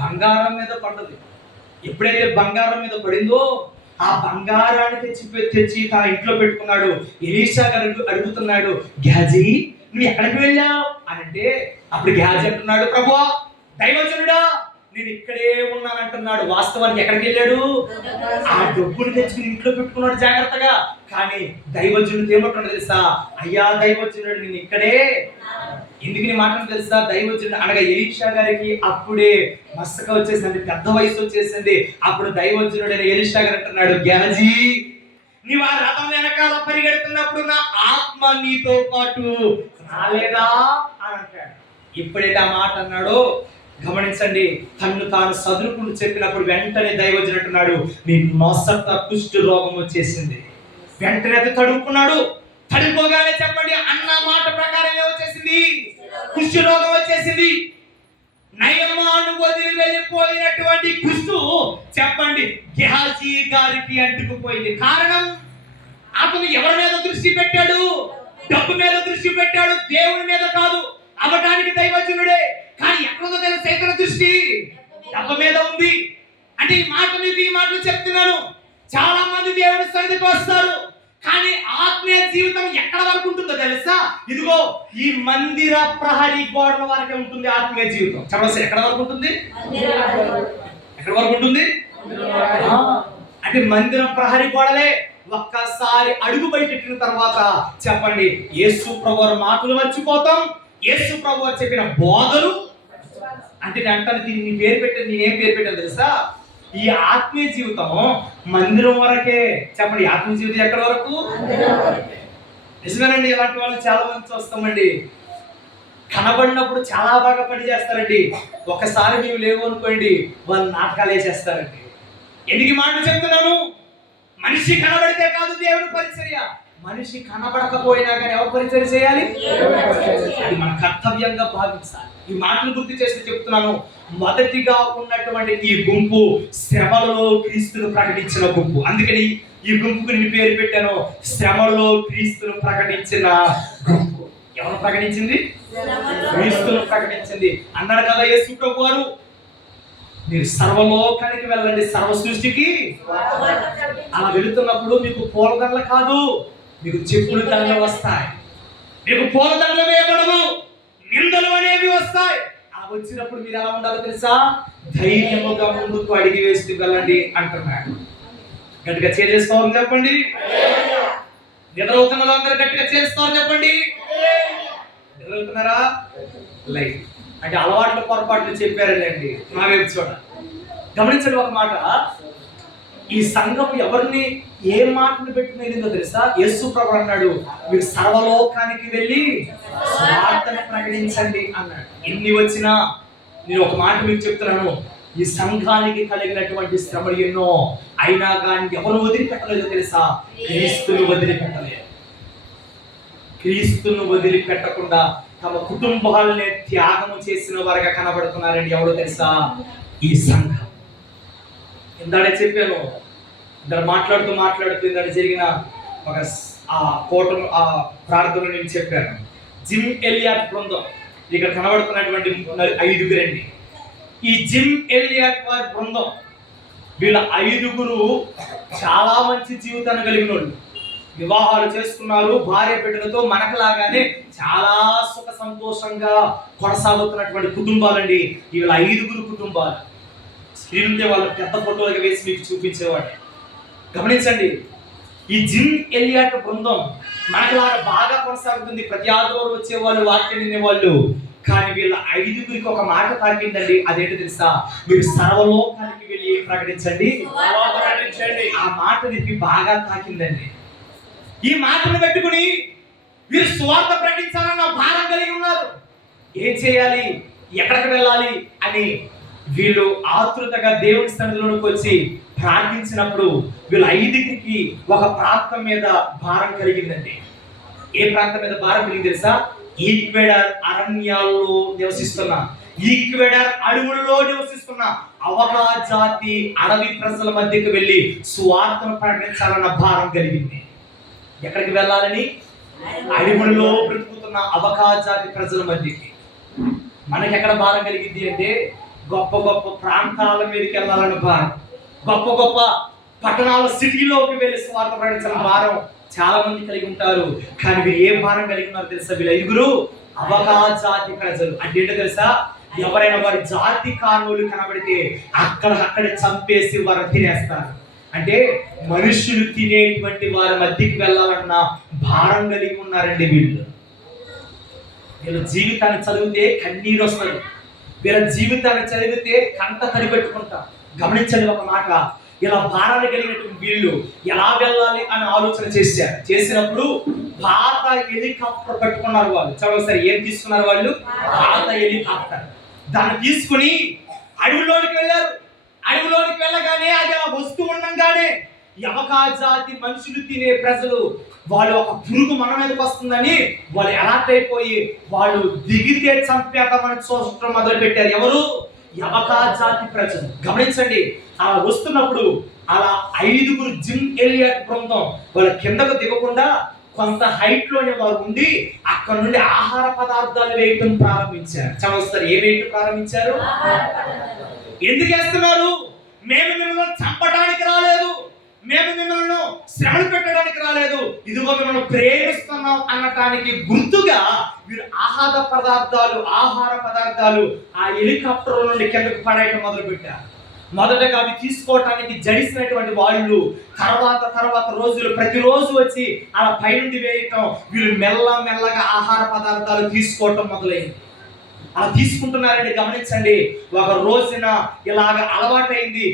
బంగారం మీద పడ్డది. ఎప్పుడైతే బంగారం మీద పడిందో ఆ బంగారాన్ని తెచ్చి తన ఇంట్లో పెట్టుకున్నాడు. ఎలీషా గారు అడుగుతున్నాడు, గ్యాజీ నువ్వు ఎక్కడికి వెళ్ళావు అని అంటే అప్పుడు గ్యాజీ అంటున్నాడు, ప్రభువా దైవజనుడా నేను ఇక్కడే ఉన్నానంటున్నాడు. వాస్తవానికి ఎక్కడికి వెళ్ళాడు? ఆ డబ్బుని తెచ్చుకుని ఇంట్లో పెట్టుకున్నాడు జాగ్రత్తగా. కానీ దైవజనుడు ఏమంటున్నాడు తెలుసా? అయ్యా దైవజనుడు నేను ఇక్కడే. ఎందుకు నీ మాటలు తెలుసా? దైవజనుడు అనగా ఎలీషా గారికి అప్పుడే మస్తక వచ్చేసింది, పెద్ద వయసు వచ్చేసింది. అప్పుడు దైవజనుడు ఎలీషా గారు అంటున్నాడు, గ్యాజీ నీవు ఆ రథం వెనకాల పరిగెడుతున్నప్పుడు నా ఆత్మ నీతో పాటు రాలేదా అని అంటాడు. ఎప్పుడైతే ఆ మాట అన్నాడో గమనించండి, తన్ను తాను సదురుకుని చెప్పినప్పుడు వెంటనే దైవజనుడు అంటున్నాడు, నీ నొసట కుష్టు రోగం వచ్చేసింది. వెంటనే అది తడుపుకున్నాడు. తడిపోగానే చెప్పండి, అన్న మాట ప్రకారం ఏమొచ్చేసింది? కుష్టు రోగం వచ్చేసింది. నయమాను వదిలి వెళ్ళిపోయినటువంటి కుష్టు చెప్పండి గెహాజీ గారికి అంటుకుపోయింది. కారణం, అతను ఎవరి మీద దృష్టి పెట్టాడు? డబ్బు మీద దృష్టి పెట్టాడు, దేవుని మీద కాదు. అవటానికి దైవజనుడే, కానీ ఎక్కడో తెలుసు ఇతర దృష్టి డబ్బు మీద ఉంది. అంటే ఈ మాటలు చెప్తున్నాను. చాలా మంది దేవుని సన్నిధికి వస్తారు, కానీ ఆత్మీయ జీవితం ఎక్కడ వరకు ఉంటుందో తెలుసా? ఇదిగో ఈ మందిర ప్రహరీ గోడల వరకే ఉంటుంది ఆత్మీయ జీవితం. చెప్పండి, ఎక్కడ వరకు ఉంటుంది? ఎక్కడ వరకు ఉంటుంది? అంటే మందిర ప్రహరీ గోడలే. ఒక్కసారి అడుగు బయటెట్టిన తర్వాత చెప్పండి, యేసు ప్రభువు మాటలు మర్చిపోతాం. యేసు ప్రభువు చెప్పిన బోధలు అంటే నీ పేరు పెట్టాను, నేనేం పేరు పెట్టాను తెలుసా? ఈ ఆత్మీయ జీవితం మందిరం వరకే. చెప్పండి, ఆత్మీయ జీవితం ఎక్కడ వరకు? నిజమేనండి. ఇలాంటి వాళ్ళు చాలా మంది చూస్తామండి. కనబడినప్పుడు చాలా బాగా పని చేస్తారండి. ఒకసారి నీవు లేవు అనుకోండి, వాళ్ళు నాటకాలు వేసేస్తారండి. ఎందుకు మాటలు చెప్తున్నాను? మనిషి కనబడితే కాదు దేవుని పరిచర్య. మనిషి కనబడకపోయినా కానీ ఎవరు పరిచర్య చేయాలి? అది మన కర్తవ్యంగా భావించాలి. ఈ మాటలు గుర్తు చేసి చెప్తున్నాను. మొదటిగా ఉన్నటువంటి ఈ గుంపు శ్రమలలో క్రీస్తును ప్రకటించిన గుంపు. అందుకని ఈ గుంపుకు నేను పేరు పెట్టాను, శ్రమలో క్రీస్తును ప్రకటించిన గుంపు. ఎవరు ప్రకటించింది? క్రీస్తును ప్రకటించింది. అన్నారు కదా యేసు ప్రభు వారు, మీరు సర్వలోకానికి వెళ్ళండి, సర్వ సృష్టికి. అలా వెళుతున్నప్పుడు మీకు పూలదండలు కాదు, మీకు చెప్పులు దండలు వస్తాయి. మీకు పూలదండలు వేయబడవు, నిందలు అనేవి వస్తాయి. అలా వచ్చినప్పుడు మీరు ఎలా ఉండాలో తెలుసా? ధైర్యముగా ముందుకు అడిగి వేసి వెళ్ళండి అంటున్నాడు. గట్టిగా చేసుకోవాలి చెప్పండి. నిద్రవుతున్న అందరూ గట్టిగా చేసుకోవాలి చెప్పండి. లైఫ్. అంటే అలవాట్ల పొరపాట్లు చెప్పారండి నా వైపు చూడ. గమనించండి ఒక మాట, ఈ సంఘం ఎవరిని ఏ మాటలు పెట్టుకునేదో తెలుసా? యేసు ప్రభు అన్నాడు, మీరు సర్వలోకానికి వెళ్ళి సువార్తను ప్రకటించండి అన్నాడు. ఎన్ని వచ్చినా నేను ఒక మాట మీకు చెప్తున్నాను, ఈ సంఘానికి కలిగినటువంటి శ్రమలు ఎన్నో అయినా కానీ ఎవరు వదిలిపెట్టలేదో తెలుసా? క్రీస్తును వదిలిపెట్టలేదు. క్రీస్తును వదిలిపెట్టకుండా తమ కుటుంబాలనే త్యాగము చేసిన వారుగా కనబడుతున్నారండి. ఎవరో తెలుసా? ఈ సంఘం. ఇందాడే చెప్పాను, ఇక్కడ మాట్లాడుతూ ఇందాక జరిగిన ఒక ఆ ప్రార్థనలో నేను చెప్పాను. జిమ్ ఎలియాట్ బృందం ఇక్కడ కనబడుతున్నటువంటి 5గురండి. ఈ జిమ్ ఎలియాట్ వారి బృందం, వీళ్ళ 5గురు చాలా మంచి జీవితాన్ని కలిగిన వాళ్ళు. వివాహాలు చేసుకున్నారు, భార్య బిడ్డలతో మనకులాగానే చాలా సుఖ సంతోషంగా కొనసాగుతున్నటువంటి కుటుంబాలండి. వీళ్ళ 5గురు కుటుంబాలు. స్క్రీన్ ఉంటే వాళ్ళ పెద్ద ఫోటోలుగా వేసి మీకు చూపించేవాడు. గమనించండి, ఈ జిమ్ ఎలియాట్ బృందం మనకులాగా బాగా కొనసాగుతుంది. ప్రతి ఆదివారం వచ్చేవాళ్ళు, వాక్యం వినేవాళ్ళు. కానీ వీళ్ళ 5గురికి ఒక మాట తాకిందండి. అదేంటి తెలుసా? మీరు సర్వలోకానికి వెళ్ళి ప్రకటించండి. ఆ మాట వీరికి బాగా తాకిందండి. ఈ మాటను పెట్టుకుని వీరు సువార్త ప్రకటించాలన్న భారం కలిగి ఉన్నారు. ఏం చేయాలి, ఎక్కడికి వెళ్ళాలి అని వీళ్ళు ఆతృతగా దేవుని సన్నిధిలోకి వచ్చి ప్రార్థించినప్పుడు వీళ్ళ 5గురికి ఒక ప్రాంతం మీద భారం కలిగిందండి. ఏ ప్రాంతం మీద భారం కలిగింది తెలుసా? ఈక్వెడార్ అరణ్యాల్లో నివసిస్తున్న, ఈక్వెడార్ అడవులలో నివసిస్తున్న అవకా జాతి అడవి ప్రజల మధ్యకు వెళ్ళి సువార్తను ప్రకటించాలన్న భారం కలిగింది. ఎక్కడికి వెళ్ళాలని? అడవులలో బ్రతుకుతున్న అవకా జాతి ప్రజల మధ్యకి. మనకి ఎక్కడ భారం కలిగింది అంటే గొప్ప గొప్ప ప్రాంతాల మీదకి వెళ్ళాలని భారం, గొప్ప గొప్ప పట్టణాల సిటీలోకి వెళ్ళి స్వార్థ ప్రకటించాలని భారం చాలా మంది కలిగి ఉంటారు. కానీ వీరు ఏ భారం కలిగి ఉన్నారు తెలుసా? వీళ్ళ 5గురు అవకా జాతి ప్రజలు. అంటే ఏంటో తెలుసా? ఎవరైనా వారి జాతి కానులు కనబడితే అక్కడే చంపేసి వారు తినేస్తారు. అంటే మనుషులు తినేటువంటి వారి మధ్యకి వెళ్ళాలన్న భారం కలిగి ఉన్నారండి వీళ్ళు. వీళ్ళ జీవితాన్ని చదివితే కన్నీరు వస్తుంది, వీళ్ళ జీవితాన్ని చదివితే కంట తడి పెట్టుకుంటాం. గమనించండి ఒక మాట, ఇలా భారాలు కలిగినటువంటి వీళ్ళు ఎలా వెళ్ళాలి అని ఆలోచన చేసినప్పుడు పాత హెలికాప్టర్ పట్టుకున్నారు వాళ్ళు. చదవసారి ఏం తీసుకున్నారు వాళ్ళు? పాత హెలికాప్టర్. దాన్ని తీసుకుని అడవిలోనికి వెళ్ళారు. అడవిలోనికి వెళ్ళగానే అది అలా వస్తూ ఉండగానే అవకా జాతి మనుషులు తినే ప్రజలు వాళ్ళు ఒక పురుగు మన మీదకి వస్తుందని వాళ్ళు అలర్ట్ అయిపోయి వాళ్ళు దిగితే చంపేద్దామని చూడటం మొదలు పెట్టారు. ఎవరు? అవకా జాతి ప్రజలు. గమనించండి, అలా వస్తున్నప్పుడు అలా 5గురు జిమ్ ఎలియాట్ బృందం వాళ్ళ కిందకు దిగకుండా కొంత హైట్ లోనే వారు ఉండి అక్కడ నుండి ఆహార పదార్థాలు వేయటం ప్రారంభించారు. చదవస్తారు, ఏ వేయటం ప్రారంభించారు? ఎందుకు వేస్తున్నారు? మేము మిమ్మల్ని చంపడానికి రాలేదు, మేము మిమ్మల్ని శ్రమలు పెట్టడానికి రాలేదు, ఇదిగో మిమ్మల్ని ప్రేమిస్తున్నాం అనటానికి గుర్తుగా వీరు ఆహార పదార్థాలు ఆ హెలికాప్టర్ నుండి కిందకు పడేయటం మొదలు పెట్టారు. మొదటగా అవి తీసుకోవటానికి జడిసినటువంటి వాళ్ళు తర్వాత రోజులు ప్రతిరోజు వచ్చి అలా పైనుండి వేయటం, వీళ్ళు మెల్లగా ఆహార పదార్థాలు తీసుకోవటం మొదలైంది. అలా తీసుకుంటున్నారండి. గమనించండి, ఒక రోజున ఇలాగ అలవాటైంది.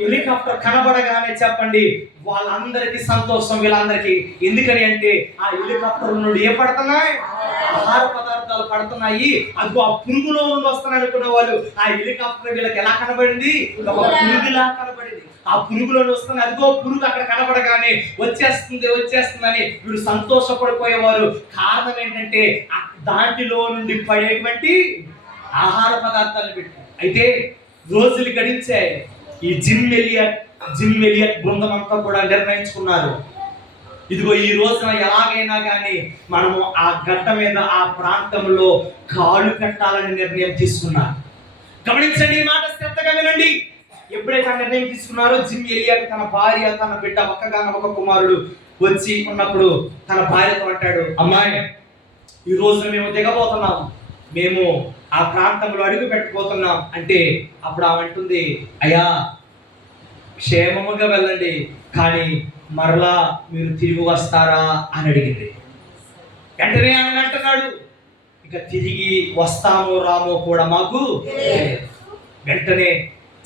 హెలికాప్టర్ కనబడగానే చెప్పండి వాళ్ళందరికీ సంతోషం, వీళ్ళందరికీ. ఎందుకని అంటే ఆ హెలికాప్టర్ నుండి ఏ పడుతున్నాయి? ఆహార పదార్థాలు పడుతున్నాయి. అదిగో ఆ పురుగులో నుండి వస్తున్నాయి అనుకున్న వాళ్ళు ఆ హెలికాప్టర్ వీళ్ళకి ఎలా కనబడింది? ఒక పురుగులా కనబడింది. ఆ పురుగులో వస్తుంది, అదిగో పురుగు అక్కడ కనబడగానే వచ్చేస్తుందని వీళ్ళు సంతోషపడిపోయేవారు. కారణం ఏంటంటే దాంట్లో నుండి పడేటువంటి ఆహార పదార్థాలు పెట్టి. అయితే రోజులు గడించాయి. ఈ జిమ్ ఎలియాట్ బృందం అంతా కూడా నిర్ణయించుకున్నారు, ఇదిగో ఈ రోజున ఎలాగైనా కానీ మనము ఆ గడ్డ మీద ఆ ప్రాంతంలో కాలు పెట్టాలని నిర్ణయం తీసుకున్నారు. గమనించండి, ఈ మాట శ్రద్ధగా వినండి. ఎప్పుడైతే నిర్ణయం తీసుకున్నారో జిమ్ ఎలియాట్ తన భార్య, తన బిడ్డ, ఒక కుమారుడు వచ్చి ఉన్నప్పుడు తన భార్యతో అంటాడు, అమ్మాయి ఈ రోజు మేము దిగబోతున్నాం, మేము ఆ ప్రాంతంలో అడుగు పెట్టబోతున్నాం అంటే అప్పుడు ఆమె అంటుంది, అయ్యా క్షేమముగా వెళ్ళండి, కానీ మరలా మీరు తిరిగి వస్తారా అని అడిగింది. వెంటనే ఆమె అంటున్నాడు, ఇక తిరిగి వస్తామో రామో కూడా మాకు తెలియదు. వెంటనే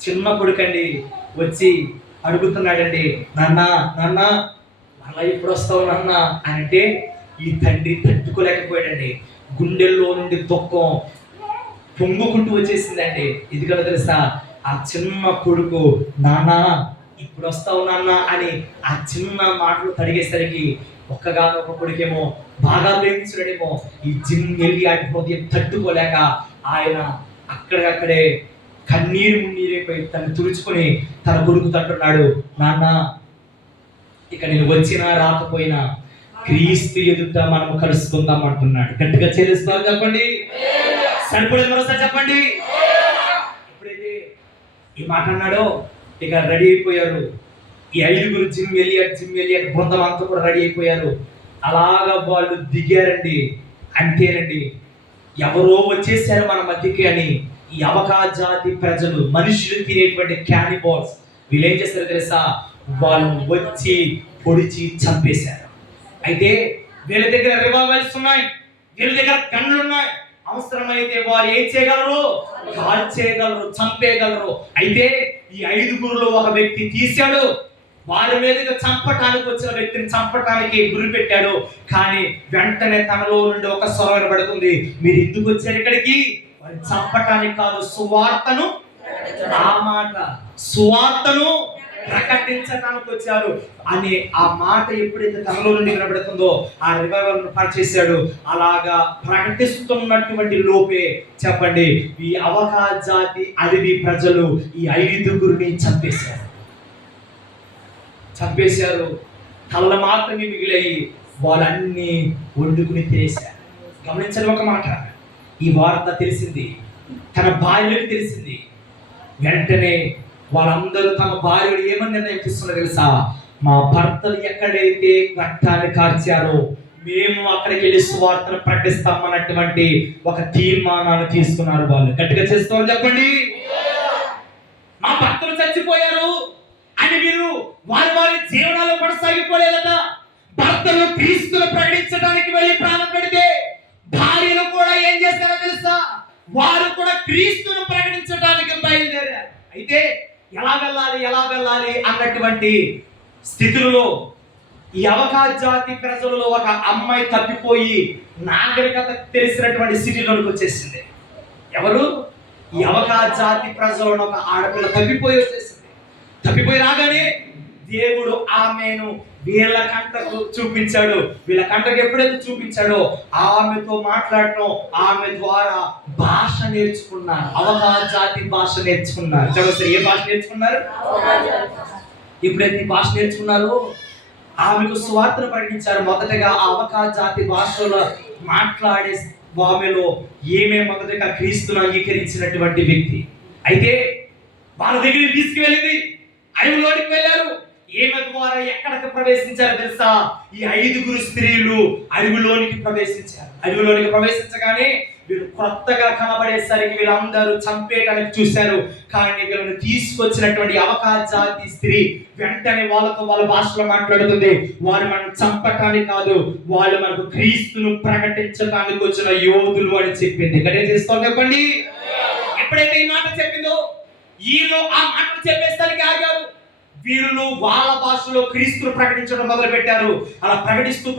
చిన్న కొడుకండి వచ్చి అడుగుతున్నాడండి, నాన్న నాన్న మళ్ళా ఇప్పుడు వస్తావు నాన్న అని అంటే ఈ తండ్రి తట్టుకోలేకపోయాడండి. గుండెల్లో నుండి దుఃఖం పొంగుకుంటూ వచ్చేసిందండి. ఎందుకంటే తెలుసా, ఆ చిన్న కొడుకు నాన్న ఇప్పుడు వస్తావు నాన్న అని ఆ చిన్న మాటలు తడిగేసరికి ఒక్కగానొక్క కొడుకేమో బాగా ప్రేమించుడేమో ఈ జిమ్ ఎలియాటి హృదయం తట్టుకోలేక ఆయన అక్కడే కన్నీరు మున్నీరైపోయి తను తుడుచుకొని తన కొడుకు అంటున్నాడు, నాన్న ఇక నేను వచ్చినా రాకపోయినా క్రీస్తు ఎదుట మనం కలుసుకుందాం అంటున్నాడు. గట్టిగా చెల్లిస్తున్నారు చెప్పండి, సరిపడేది మరోసారి చెప్పండి. ఎప్పుడైతే ఈ మాట అన్నాడో ఇక రెడీ అయిపోయారు. ఈ 5 జిమ్ ఎలియట్ బృందం అంతా కూడా రెడీ అయిపోయారు. అలాగా వాళ్ళు దిగారండి. అంతేనండి, ఎవరో వచ్చేసారు మన మధ్యకి అని ఈ అవకా జాతి ప్రజలు, మనుషులు తినేటువంటి క్యానిబాల్స్, వీళ్ళు ఏం చేస్తారు తెలుసా, వాళ్ళు వచ్చి పొడిచి చంపేశారు. అయితే వీళ్ళ దగ్గర రివాల్వర్స్ ఉన్నాయి, వీళ్ళ దగ్గర గన్నులు ఉన్నాయి. అవసరమైతే వారు ఏం చేయగలరు, కాల్చేయగలరు, చంపేయగలరు. అయితే ఈ 5గురిలో ఒక వ్యక్తి తీశాడు, వారి మీదుగా చంపటానికి వచ్చిన వ్యక్తిని చంపటానికి గురి పెట్టాడు. కానీ వెంటనే తనలో నుండి ఒక స్వరం వినబడుతుంది, మీరు ఎందుకు వచ్చారు ఇక్కడికి, వారిని చంపటానికి కాదు, సువార్తను, ఆ మాట సువార్తను ప్రకటించడానికి వచ్చారు అని ఆ మాట ఎప్పుడైతే తనలో నుండి వినబడుతుందో ఆ రివైవల్ పనిచేశాడు. అలాగా ప్రకటిస్తున్నటువంటి లోపే చెప్పండి, ఈ అవకా జాతి అడవి ప్రజలు ఈ 5గురిని చంపేశారు. కళ్ళ మాత్రమే మిగిలాయి, వాళ్ళన్నీ వండుకుని తినేశారు. గమనించండి ఒక మాట, ఈ వార్త తెలిసింది తన భార్యలకు తెలిసింది. వెంటనే వాళ్ళందరూ తమ భార్యలు ఏమని నిర్ణయం తీసుకున్నారు తెలుసా, మా భర్తలు ఎక్కడైతే రక్తాన్ని కార్చారో మేము అక్కడికి వెళ్ళి సువార్తను ప్రకటిస్తామన్నటువంటి ఒక తీర్మానాన్ని తీసుకున్నారు. వాళ్ళు గట్టిగా చేస్తారు చెప్పండి, మా భర్తలు చచ్చిపోయారు అని మీరు వారి జీవనాలు కొనసాగిపోలేదట. భర్తలు క్రీస్తును ప్రకటించడానికి వెళ్ళి ప్రాణం పెడితే భార్యలు కూడా ఏం చేస్తారో తెలుసా, వారు కూడా క్రీస్తును ప్రకటించడానికి బయలుదేరారు. అయితే ఎలా వెళ్ళాలి అన్నటువంటి స్థితులలో ఈ అవకా జాతి ప్రజలలో ఒక అమ్మాయి తప్పిపోయి నాగరికత తెలిసినటువంటి సిటీలోకి వచ్చేసింది. ఎవరు, ఈ అవకా జాతి ప్రజలను ఒక ఆడపిల్ల తప్పిపోయి వచ్చేసింది. తప్పిపోయి రాగానే దేవుడు ఆమెను వీళ్ళ కంటకు చూపించాడు. వీళ్ళ కంటకు ఎప్పుడైతే చూపించాడో ఆమెతో మాట్లాడటం, ఆమె ద్వారా భాష నేర్చుకున్నారు. అవకా జాతి భాష నేర్చుకున్నారు. చదువు, ఏ భాష నేర్చుకున్నారు? ఎప్పుడైతే ఈ భాష నేర్చుకున్నారో ఆమెకు సువార్తను ప్రకటించారు. మొదటగా ఆ అవకా జాతి భాషలో మాట్లాడే ఆమెలో ఏమే మొదటగా క్రీస్తును అంగీకరించినటువంటి వ్యక్తి. అయితే వాళ్ళ దగ్గరికి తీసుకువెళ్ళింది, అడవిలోనికి వెళ్ళారు. ఈమె ద్వారా ఎక్కడికి ప్రవేశించారు తెలుసా, ఈ 5గురు స్త్రీలు అడవిలోనికి ప్రవేశించారు. అడవిలోనికి ప్రవేశించగానే వీళ్ళు కొత్తగా కనబడేసరికి వీళ్ళందరూ చంపేయడానికి చూశారు. కానీ వీళ్ళని తీసుకొచ్చినటువంటి అవకా జాతి స్త్రీ వెంటనే వాళ్ళ భాషలో మాట్లాడుతుంది, వారు మనం చంపటానికి కాదు, వాళ్ళు మనకు క్రీస్తును ప్రకటించడానికి వచ్చిన యోధులు అని చెప్పింది. ఇక్కడ ఏం చేస్తాం చెప్పండి. ఎప్పుడైతే ఈ మాట చెప్పిందో వీళ్ళు ఆ మాటలు చెప్పేసరికి ఆగారు. వీళ్ళు వాళ్ళ భాషలో క్రీస్తును ప్రకటించడం మొదలు పెట్టారు. అలా ప్రకటిస్తూ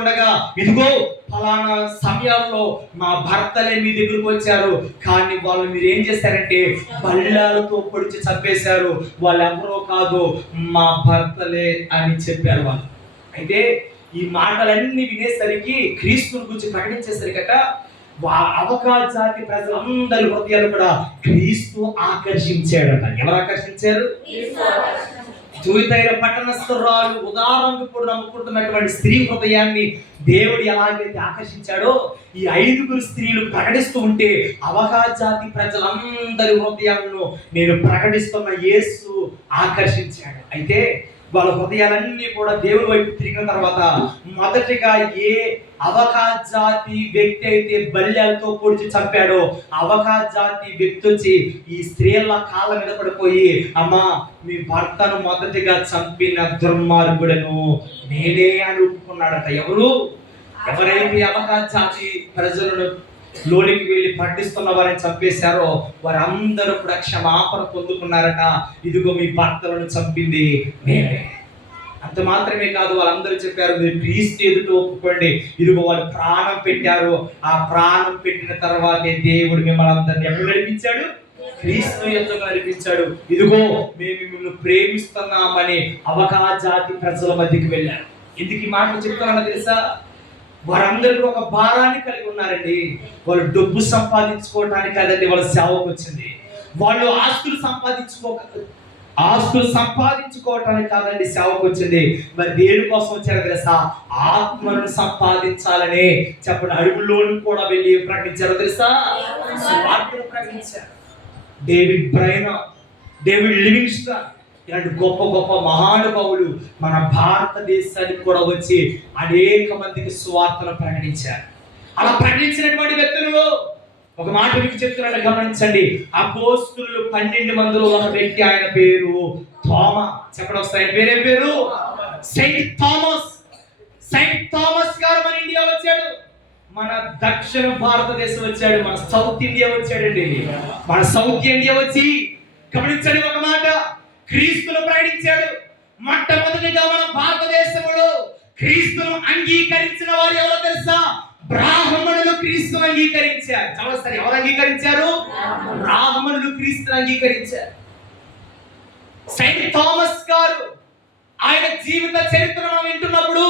ఉండగా ఇదిగో ఫలానా సమయాల్లో మా భర్తలే మీ దగ్గరకు వచ్చారు, కానీ వాళ్ళు మీరు ఏం చేశారంటే బల్లాలతో పొడిచి చంపేశారు, వాళ్ళు ఎవరో కాదు మా భర్తలే అని చెప్పారు వాళ్ళు. అయితే ఈ మాటలన్నీ వినేసరికి క్రీస్తుని గురించి ప్రకటించేసరికట అవకా జాతి ప్రజలందరి హృదయాలు కూడా క్రీస్తు ఆకర్షించాడట. ఎవరు ఆకర్షించారు? తూయితైన పట్టణస్థురాలు ఉదాహరణకు కూడా నమ్ముకుంటున్నటువంటి స్త్రీ హృదయాన్ని దేవుడు ఎలాగైతే ఆకర్షించాడో ఈ 5గురు స్త్రీలు ప్రకటిస్తూ ఉంటే అవకా జాతి ప్రజలందరి హృదయాలను నేను ప్రకటిస్తున్న యేసు ఆకర్షించాడు. అయితే వాళ్ళ హృదయాలన్నీ కూడా దేవుడి వైపు తిరిగిన తర్వాత మొదటిగా ఏ అవకా జాతి వ్యక్తి అయితే బల్యాలతో పొడిచి చంపాడో అవకా జాతి వ్యక్తి వచ్చి ఈ స్త్రీల కాళ్ళ మీద పడిపోయి, అమ్మా మీ భర్తను మొదటిగా చంపిన దుర్మార్గుడను నేనే అని ఒప్పుకున్నాడట. ఎవరైతే అవకా జాతి ప్రజలను లోనికి వెళ్ళి ప్రకటిస్తున్న వారిని చంపేశారో వారందరూ కూడా క్షమాపణ పొందుకున్నారట. ఇదిగో మీ భర్తలను చంపింది మేమే. అంత మాత్రమే కాదు, వాళ్ళందరూ చెప్పారు మీరు క్రీస్తు ఎదుట ఒప్పుకోండి. ఇదిగో వాళ్ళు ప్రాణం పెట్టారు. ఆ ప్రాణం పెట్టిన తర్వాతే దేవుడు మిమ్మల్ని అందరినీ ఎక్కడ నడిపించాడు? క్రీస్తు యుద్ధంగా నడిపించాడు. ఇదిగో మేము మిమ్మల్ని ప్రేమిస్తున్నామని అవగా జాతి ప్రజల మధ్యకి వెళ్ళారు. ఎందుకు ఈ మాటలు చెప్తున్నానో తెలుసా? వారందరూ ఒక భారాన్ని కలిగి ఉన్నారండి. వాళ్ళు డబ్బు సంపాదించుకోవటానికి కాదండి వాళ్ళ సేవకు వచ్చింది. వాళ్ళు ఆస్తులు సంపాదించుకోవటానికి కాదండి సేవకు వచ్చింది. మరి దేనికోసం వచ్చారో తెలుసా? ఆత్మను సంపాదించాలని చెప్పండి. అడుగులోను కూడా వెళ్ళి ప్రకటించారో తెలుసా? వార్తలు ప్రకటించారు. డేవిడ్ బ్రైనా, డేవిడ్ లివింగ్స్టన్ ఇలాంటి గొప్ప గొప్ప మహానుభావులు మన భారతదేశానికి కూడా వచ్చి అనేక మందికి సువార్తను ప్రకటించారు. అలా ప్రకటించినటువంటి వ్యక్తులు ఒక మాట మీకు చెప్తున్నాను, గమనించండి. అపోస్తలులు 12 మందిలో ఒక వ్యక్తి, ఆయన పేరు తోమా. చెప్పడం వస్తాయి. ఆయన పేరేం పేరు? Saint Thomas. సెయింట్ థామస్ గారు మన ఇండియా వచ్చాడు. మన దక్షిణ భారతదేశం వచ్చాడు. మన సౌత్ ఇండియా వచ్చాడండి. మన సౌత్ ఇండియా వచ్చి గమనించండి ఒక మాట, క్రీస్తును ప్రకటించాడు. మొట్టమొదటిగా మన భారతదేశంలో క్రీస్తును అంగీకరించిన వారు ఎవరో తెలుసా? బ్రాహ్మణులు క్రీస్తును అంగీకరించారు. చాలా సరే, ఎవరు అంగీకరించారు? బ్రాహ్మణులు క్రీస్తును అంగీకరించారు. సెయింట్ థామస్ గారు ఆయన జీవిత చరిత్రను వింటున్నప్పుడు,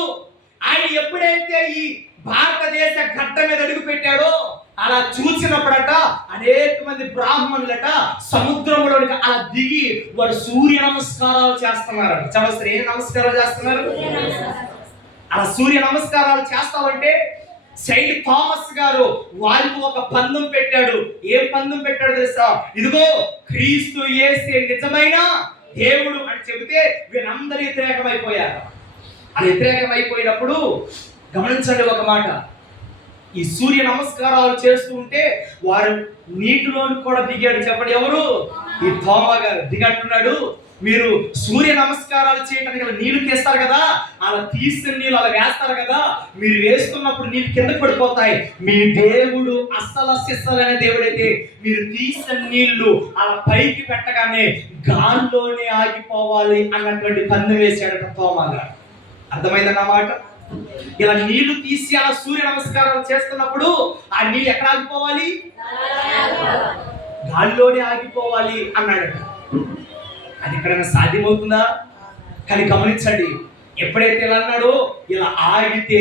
ఆయన ఎప్పుడైతే ఈ భారతదేశ గడ్డ మీద అడుగు పెట్టాడో అలా చూసినప్పుడట అనేక మంది బ్రాహ్మణులట సముద్రంలోనికి అలా దిగి వాడు సూర్య నమస్కారాలు చేస్తున్నారు. చాలా ఏ నమస్కారాలు చేస్తున్నారు? అలా సూర్య నమస్కారాలు చేస్తామంటే సెయింట్ థామస్ గారు వారికి ఒక పందెం పెట్టాడు. ఏం పందెం పెట్టాడు తెలుసా? ఇదిగో క్రీస్తు యేసే నిజమైన దేవుడు అని చెబితే వీరందరూ వ్యతిరేకమైపోయారు. ఆ వ్యతిరేకమైపోయినప్పుడు గమనించండి ఒక మాట, ఈ సూర్య నమస్కారాలు చేస్తూ ఉంటే వారు నీటిలోని కూడా దిగాడు. చెప్పండి ఎవరు? ఈ తోమా గారు దిగంటున్నాడు, మీరు సూర్య నమస్కారాలు చేయడానికి నీళ్లు తీస్తారు కదా, అలా తీసిన నీళ్ళు అలా వేస్తారు కదా, మీరు వేస్తున్నప్పుడు నీళ్ళు కింద పడిపోతాయి. మీ దేవుడు అస్సలు సిస్సలనే దేవుడైతే మీరు తీసిన నీళ్లు అలా పైకి పెట్టగానే గాల్లోనే ఆగిపోవాలి అన్నటువంటి పందెం వేసాడు తోమా గారు. అర్థమైందన్నమాట. ఇలా నీళ్లు తీసి అలా సూర్య నమస్కారాలు చేస్తున్నప్పుడు ఆ నీళ్ళు ఎక్కడ ఆగిపోవాలి? గాల్లోనే ఆగిపోవాలి అన్నాడు. అది ఎక్కడైనా సాధ్యమవుతుందా? కానీ గమనించండి, ఎప్పుడైతే ఇలా అన్నాడో ఇలా ఆగితే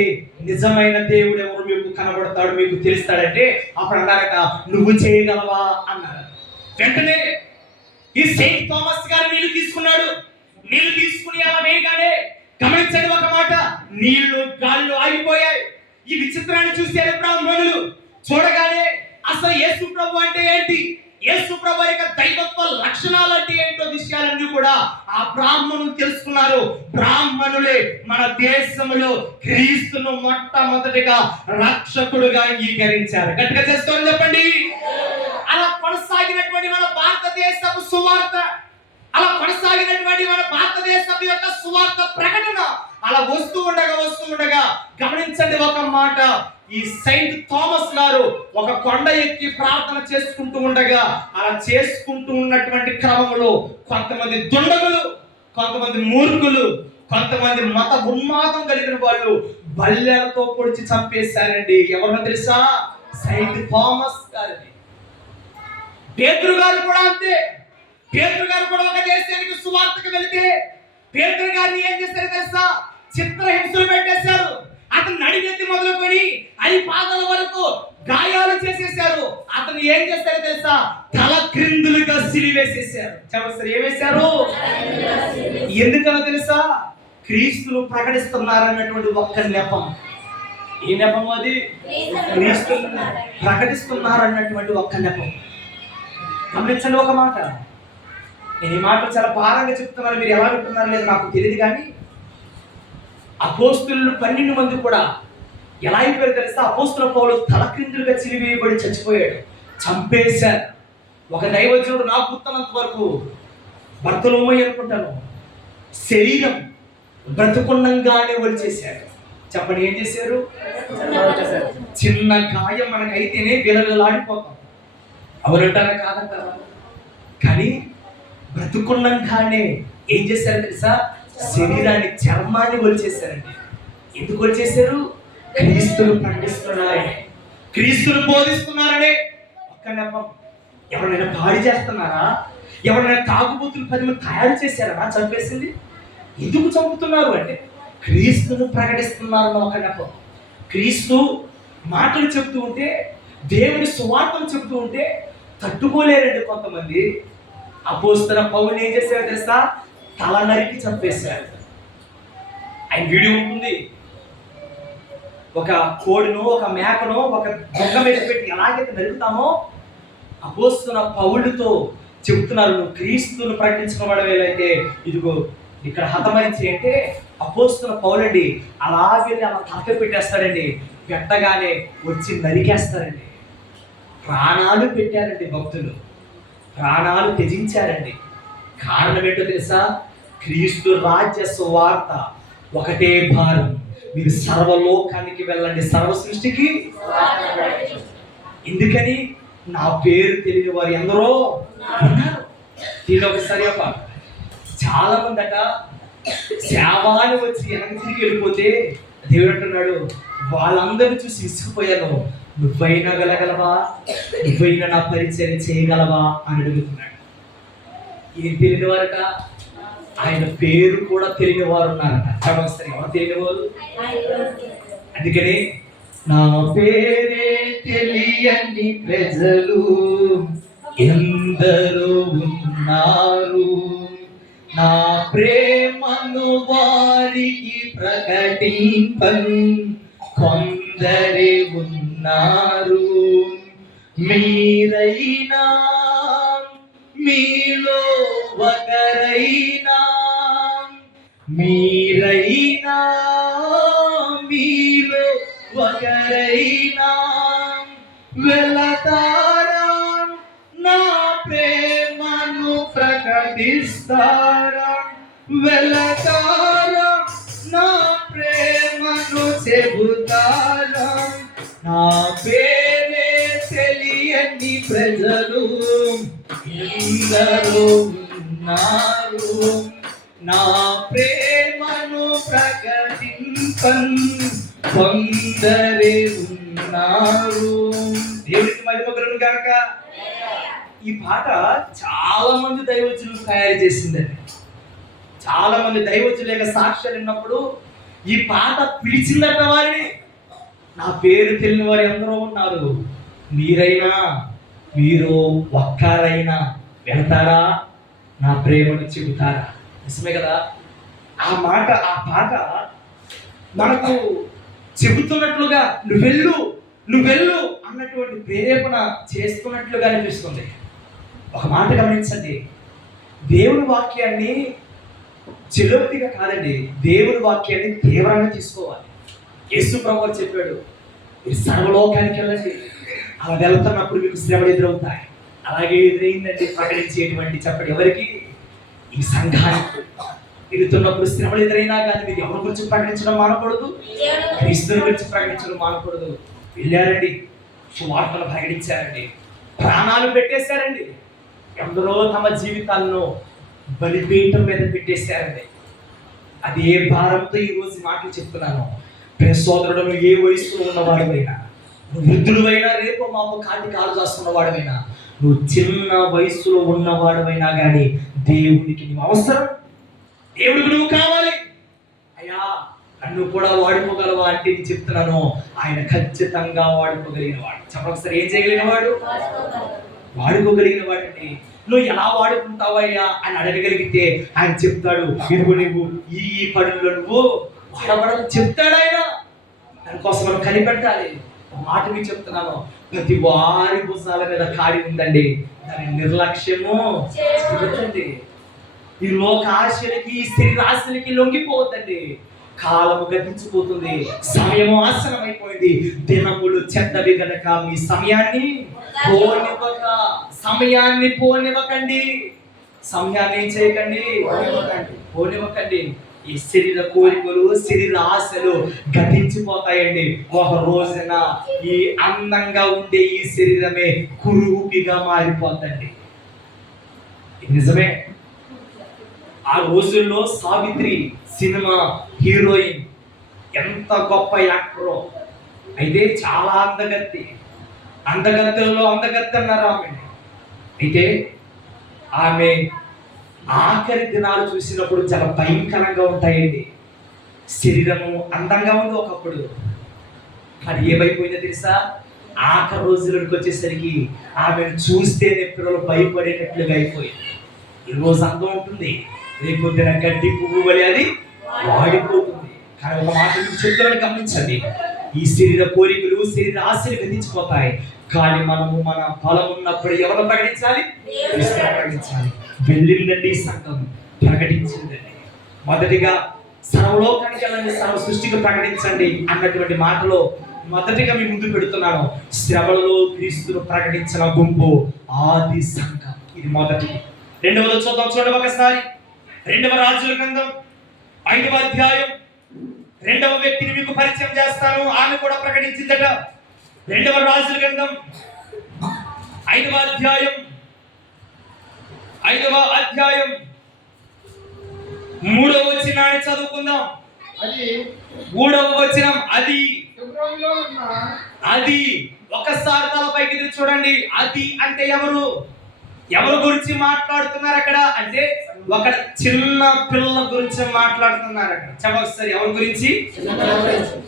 నిజమైన దేవుడు ఎవరు మీకు కనబడతాడు, మీకు తెలుస్తాడంటే అప్పుడు అన్నారట, నువ్వు చేయగలవా అన్నారు. వెంటనే ఈ సెయింట్ థామస్ గారు నీళ్లు తీసుకున్నాడు. నీళ్లు తీసుకుని అలా వేయగానే గమనించండి ఒక మాట, నీళ్లు గాలిలో ఆగిపోయాయి. ఈ విచిత్రాన్ని చూశారు బ్రాహ్మణులు. చూడగానే అసలు యేసు ప్రభు అంటే ఏంటి, యేసు ప్రభు యొక్క దైవత్వ లక్షణాలు అంటే ఏంటో విషయాలన్నీ కూడా ఆ బ్రాహ్మణులు తెలుసుకున్నారు. బ్రాహ్మణులే మన దేశంలో క్రీస్తును మొట్టమొదటిగా రక్షకుడుగా అంగీకరించారు. గట్టిగా చేస్తామని చెప్పండి. అలా కొనసాగినటువంటి మన భారతదేశపు సువార్త, అలా కొనసాగినటువంటి మన భారతదేశం యొక్క సువార్త ప్రకటన అలా వస్తూ ఉండగా గమనించండి ఒక మాట, ఈ సెయింట్ థామస్ గారు ఒక కొండ ఎక్కి ప్రార్థన చేసుకుంటూ ఉండగా అలా చేసుకుంటూ ఉన్నటువంటి క్రమంలో కొంతమంది దుండగులు, కొంతమంది మూర్ఖులు, కొంతమంది మత ఉన్మాదం కలిగిన వాళ్ళు బల్లెలతో పొడిచి చంపేశారండి. ఎవరో తెలుసా? సెయింట్ థామస్ గారిని. పేతురు గారు కూడా అంతే. పేతురు గారు కూడా ఒక దేశానికి సువార్తకు వెళితే పేతురు గారిని ఏం చేశారు తెలుసా? చిత్రహింసలు పెట్టేశారు. అతను నడినెత్తి మొదలుకొని అది పాదాల వరకు గాయాలు చేసేశారు. అతను ఏం చేశారో తెలుసా? తల క్రిందులుగా సిలివేసేశారు. చెప్పండి, ఏమేశారు? ఎందుకనో తెలుసా? క్రీస్తును ప్రకటిస్తున్నారన్నటువంటి ఒక్క నెపం. ఏ నెపం అది? క్రీస్తును ప్రకటిస్తున్నారన్నటువంటి ఒక్క నెపం. గమనించండి ఒక మాట, నేను ఈ మాట చాలా భారంగా చెప్తున్నాను, మీరు ఎలా వింటున్నారు లేదు నాకు తెలియదు. కానీ అపోస్తలులు 12 మంది కూడా ఎలా అయిపోయారు తెలుసా? అపోస్తల పౌలు తలక్రిందులుగా చిరివేయబడి చచ్చిపోయాడు, చంపేశారు. ఒక దైవజనుడు నాకు గుర్తున్నంత వరకు బర్తలోమయి అనుకుంటాను, శరీరం బ్రతుకున్నంగానే వచ్చేసాడు. చెప్పండి, ఏం చేశారు? చిన్న గాయం మనకైతేనే విలవిలాడిపోతాం. అవునంటారా కాదంటారా? కానీ బ్రతుకున్నాగానే ఏం చేశారు తెలుసా? శరీరాన్ని, చర్మాన్ని ఒలిచేశారండి. ఎందుకు ఒలిచేశారు? క్రీస్తును ప్రకటిస్తున్నారని, క్రీస్తును బోధిస్తున్నారని. ఒక్క నెపం. ఎవరైనా పాడి చేస్తున్నారా? ఎవరైనా తాగుబోతులు 10 మంది తయారు చేశారా చంపేసింది? ఎందుకు చంపుతున్నారు అంటే క్రీస్తును ప్రకటిస్తున్నారు. ఒక నెపం. క్రీస్తు మాటలు చెప్తూ ఉంటే, దేవుని సువార్తలు చెప్తూ ఉంటే తట్టుకోలేరండి కొంతమంది. అపోస్తలుడైన పౌలు ఏం చేశారో తెలుసా? తల నరికి చంపేశారు. ఆయన వీడియో ఉంటుంది. ఒక కోడినో, ఒక మేకనో ఒక దొంగ మీద పెట్టి ఎలాగైతే నరుకుతామో, అపోస్తలుడైన పౌలుతో చెబుతున్నారు, నువ్వు క్రీస్తును ప్రకటించుకోవడమేలైతే ఇదిగో ఇక్కడ హతమరిచి అంటే అపోస్తలుడైన పౌలండి అలాగే అలా తలక పెట్టేస్తాడండి. పెట్టగానే వచ్చి నరికేస్తారండి. ప్రాణాలు పెట్టారండి భక్తులు, ప్రాణాలు త్యజించారండి. కారణం ఏంటో తెలుసా? క్రీస్తు రాజ్య సువార్త ఒకటే భారం, మీరు సర్వలోకానికి వెళ్ళండి, సర్వ సృష్టికి. ఎందుకని? నా పేరు తెలియని వారు ఎందరో ఉన్నారు. దీని ఒకసారి చాలా మంది అట సేవాలు వచ్చి వెనక్కి తిరిగి వెళ్ళిపోతే దేవుడు అంటున్నాడు, వాళ్ళందరినీ చూసి విసిగిపోయాను, నువ్వైనా వెళ్ళగలవా? నువ్వైనా నా పరిచయం చేయగలవా అని అడుగుతున్నాడు. ఏం తెలియని వారట? ఆయన పేరు కూడా తెలియని వారు ఉన్నారట. ఒకసారి ఎవరు తెలియని వారు? అందుకని నా పేరే తెలియని ప్రజలు ఎందరో ఉన్నారు, నా ప్రేమను వారికి ప్రకటింపని కొందరే ఉన్నారు. మీరైనా మీలో ఒకరైనా, మీరైనా మీలో ఒకరైనా వెళతారా? నా ప్రేమను ప్రకటిస్తారా? వెళతారా? నా ప్రేమను చెబుతారా? నా పేరే తెలియని ప్రజలు ఎందరో ఉన్నారు, నా ప్రేమను ప్రకటింపన్ కొందరే ఉన్నారు. దేవుడికి మహిమ కలుగును గాక. ఈ పాట చాలా మంది దైవజనులు తయారు చేసిందండి. చాలా మంది దైవజనుల యొక్క సాక్ష్యాలు విన్నప్పుడు ఈ పాట పిలిచిందట వారిని. నా పేరు తెలియని వారు ఎందరో ఉన్నారు, మీరైనా మీరు ఒక్కరైనా వెళ్తారా? నా ప్రేమను చెబుతారా? నిజమే కదా? ఆ మాట, ఆ పాట మనకు చెబుతున్నట్లుగా నువ్వెళ్ళు నువ్వెళ్ళు అన్నటువంటి ప్రేరేపణ చేస్తున్నట్లుగా అనిపిస్తుంది. ఒక మాట గమనించండి, దేవుని వాక్యాన్ని చెలోక్తిగా కాదండి, దేవుని వాక్యాన్ని తీవ్రంగా తీసుకోవాలి. యేసు ప్రభువు చెప్పాడు, మీరు సర్వలోకానికి వెళ్ళండి. అలా వెళ్తున్నప్పుడు మీకు శ్రమలు ఎదురవుతాయి. అలాగే ఎదురైందండి ప్రకటించేటువంటి. చెప్పండి ఎవరికి? ఈ సంఘానికి. వెళుతున్నప్పుడు శ్రమలు ఎదురైనా కానీ మీరు ఎవరి గురించి ప్రకటించడం మానకూడదు, క్రీస్తుని గురించి ప్రకటించడం మానకూడదు. వెళ్ళారండి, సువార్తను ప్రకటించారండి, ప్రాణాలు పెట్టేశారండి. ఎందరో తమ జీవితాలను బలిపీఠం మీద పెట్టేశారండి. అది ఏ భారంతో ఈరోజు మాటలు చెప్తున్నాను. ప్రియ సోదరుడు, నువ్వు ఏ వయసులో ఉన్నవాడివైనా, నువ్వు వృద్ధుడువైనా, రేపు మాకు కాలు చేస్తున్నవాడివైనా, నువ్వు చిన్న వయసులో ఉన్నవాడివైనా కానీ దేవుడికి నువ్వు అవసరం. దేవుడికి నువ్వు కావాలి. అయ్యా నన్ను కూడా వాడుకోగలవా అంటే నేను చెప్తున్నాను, ఆయన ఖచ్చితంగా వాడుకోగలిగిన వాడు. చెప్పొకసారి, ఏం చేయగలిగిన వాడు? వాడుకోగలిగిన వాడండి. నువ్వు ఎలా వాడుకుంటావయ్యా అని అడగగలిగితే ఆయన చెప్తాడు, ఇదిగో నువ్వు ఈ పనుల్లో నువ్వు వాడబడని చెప్తాడు ఆయన. దానికోసం మనం కనిపెట్టాలి. మాట మీకు చెప్తున్నాను, ప్రతి వారి భుజాల మీద కాడి ఉందండి, దాని నిర్లక్ష్యము చేయొద్దండి. ఈ లోక ఆశలకి, శరీరాశలకి లొంగిపోవద్దండి. కాలము గతించిపోతుంది, సమయము ఆసనమైపోయింది, దినములు చెడ్డవి గనక మీ సమయాన్ని పోనివ్వకండి. సమయాన్ని ఏం చేయకండి? పోనివ్వకండి. ఈ శరీర కోరికలు, శరీర ఆశలు గతించిపోతాయండి. ఒక రోజున ఈ అందంగా ఉండే ఈ శరీరమే కురూపిగా మారిపోతండి. నిజమే. ఆ రోజుల్లో సావిత్రి సినిమా హీరోయిన్ ఎంత గొప్ప యాక్టరో, అయితే చాలా అందగత్తెల్లో అందగత్తె అన్నారు ఆమె. అయితే ఆమె ఆఖరి దినాలు చూసినప్పుడు చాలా భయంకరంగా ఉంటాయండి. శరీరము అందంగా ఉంది ఒకప్పుడు, కానీ ఏమైపోయిందో తెలుసా? ఆఖరి రోజులకు వచ్చేసరికి ఆమెను చూస్తేనే పిల్లలు భయపడేటట్లుగా అయిపోయింది. ఈరోజు అందం ఉంటుంది, రేపు పొద్దున గడ్డి పువ్వు వలె అది వాడిపోతుంది. కానీ ఒక మాట మీకు చెప్తామని గమనించండి, ఈ శరీర కోరికలు, శరీర ఆశలు గతించిపోతాయి. కానీ మనము మన బలం ఉన్నప్పుడు ఎవరు ప్రకటించాలి? ప్రకటించాలి. వెళ్ళిందండి సంఘం, ప్రకటించిందండి. మొదటిగా సర్వలోకానికి వెళ్ళండి, సర్వ సృష్టికి ప్రకటించండి అన్నటువంటి మాటలో మొదటిగా మీ ముందు పెడుతున్నాను. శ్రవలలో క్రీస్తును ప్రకటించిన గుంపు ఆది సంఘం. ఇది మొదటి. రెండవది చూద్దాం, చూడండి ఒకసారి. 2వ రాజుల గ్రంథం 5వ అధ్యాయం 2వ వ్యక్తిని మీకు పరిచయం చేస్తాను. ఆమె కూడా ప్రకటించిందట. 2వ రాజుల గ్రంథం 5వ అధ్యాయం 3వ వచనాన్ని చదువుకుందాం. 3వ వచనం. అది ఒకసారి తలపైకి ఎదురు చూడండి. అది అంటే ఎవరు గురించి మాట్లాడుతున్నారు అక్కడ అంటే ఒక చిన్న పిల్ల గురించి మాట్లాడుతున్నారు అక్కడ. ఒకసారి ఎవరి గురించి?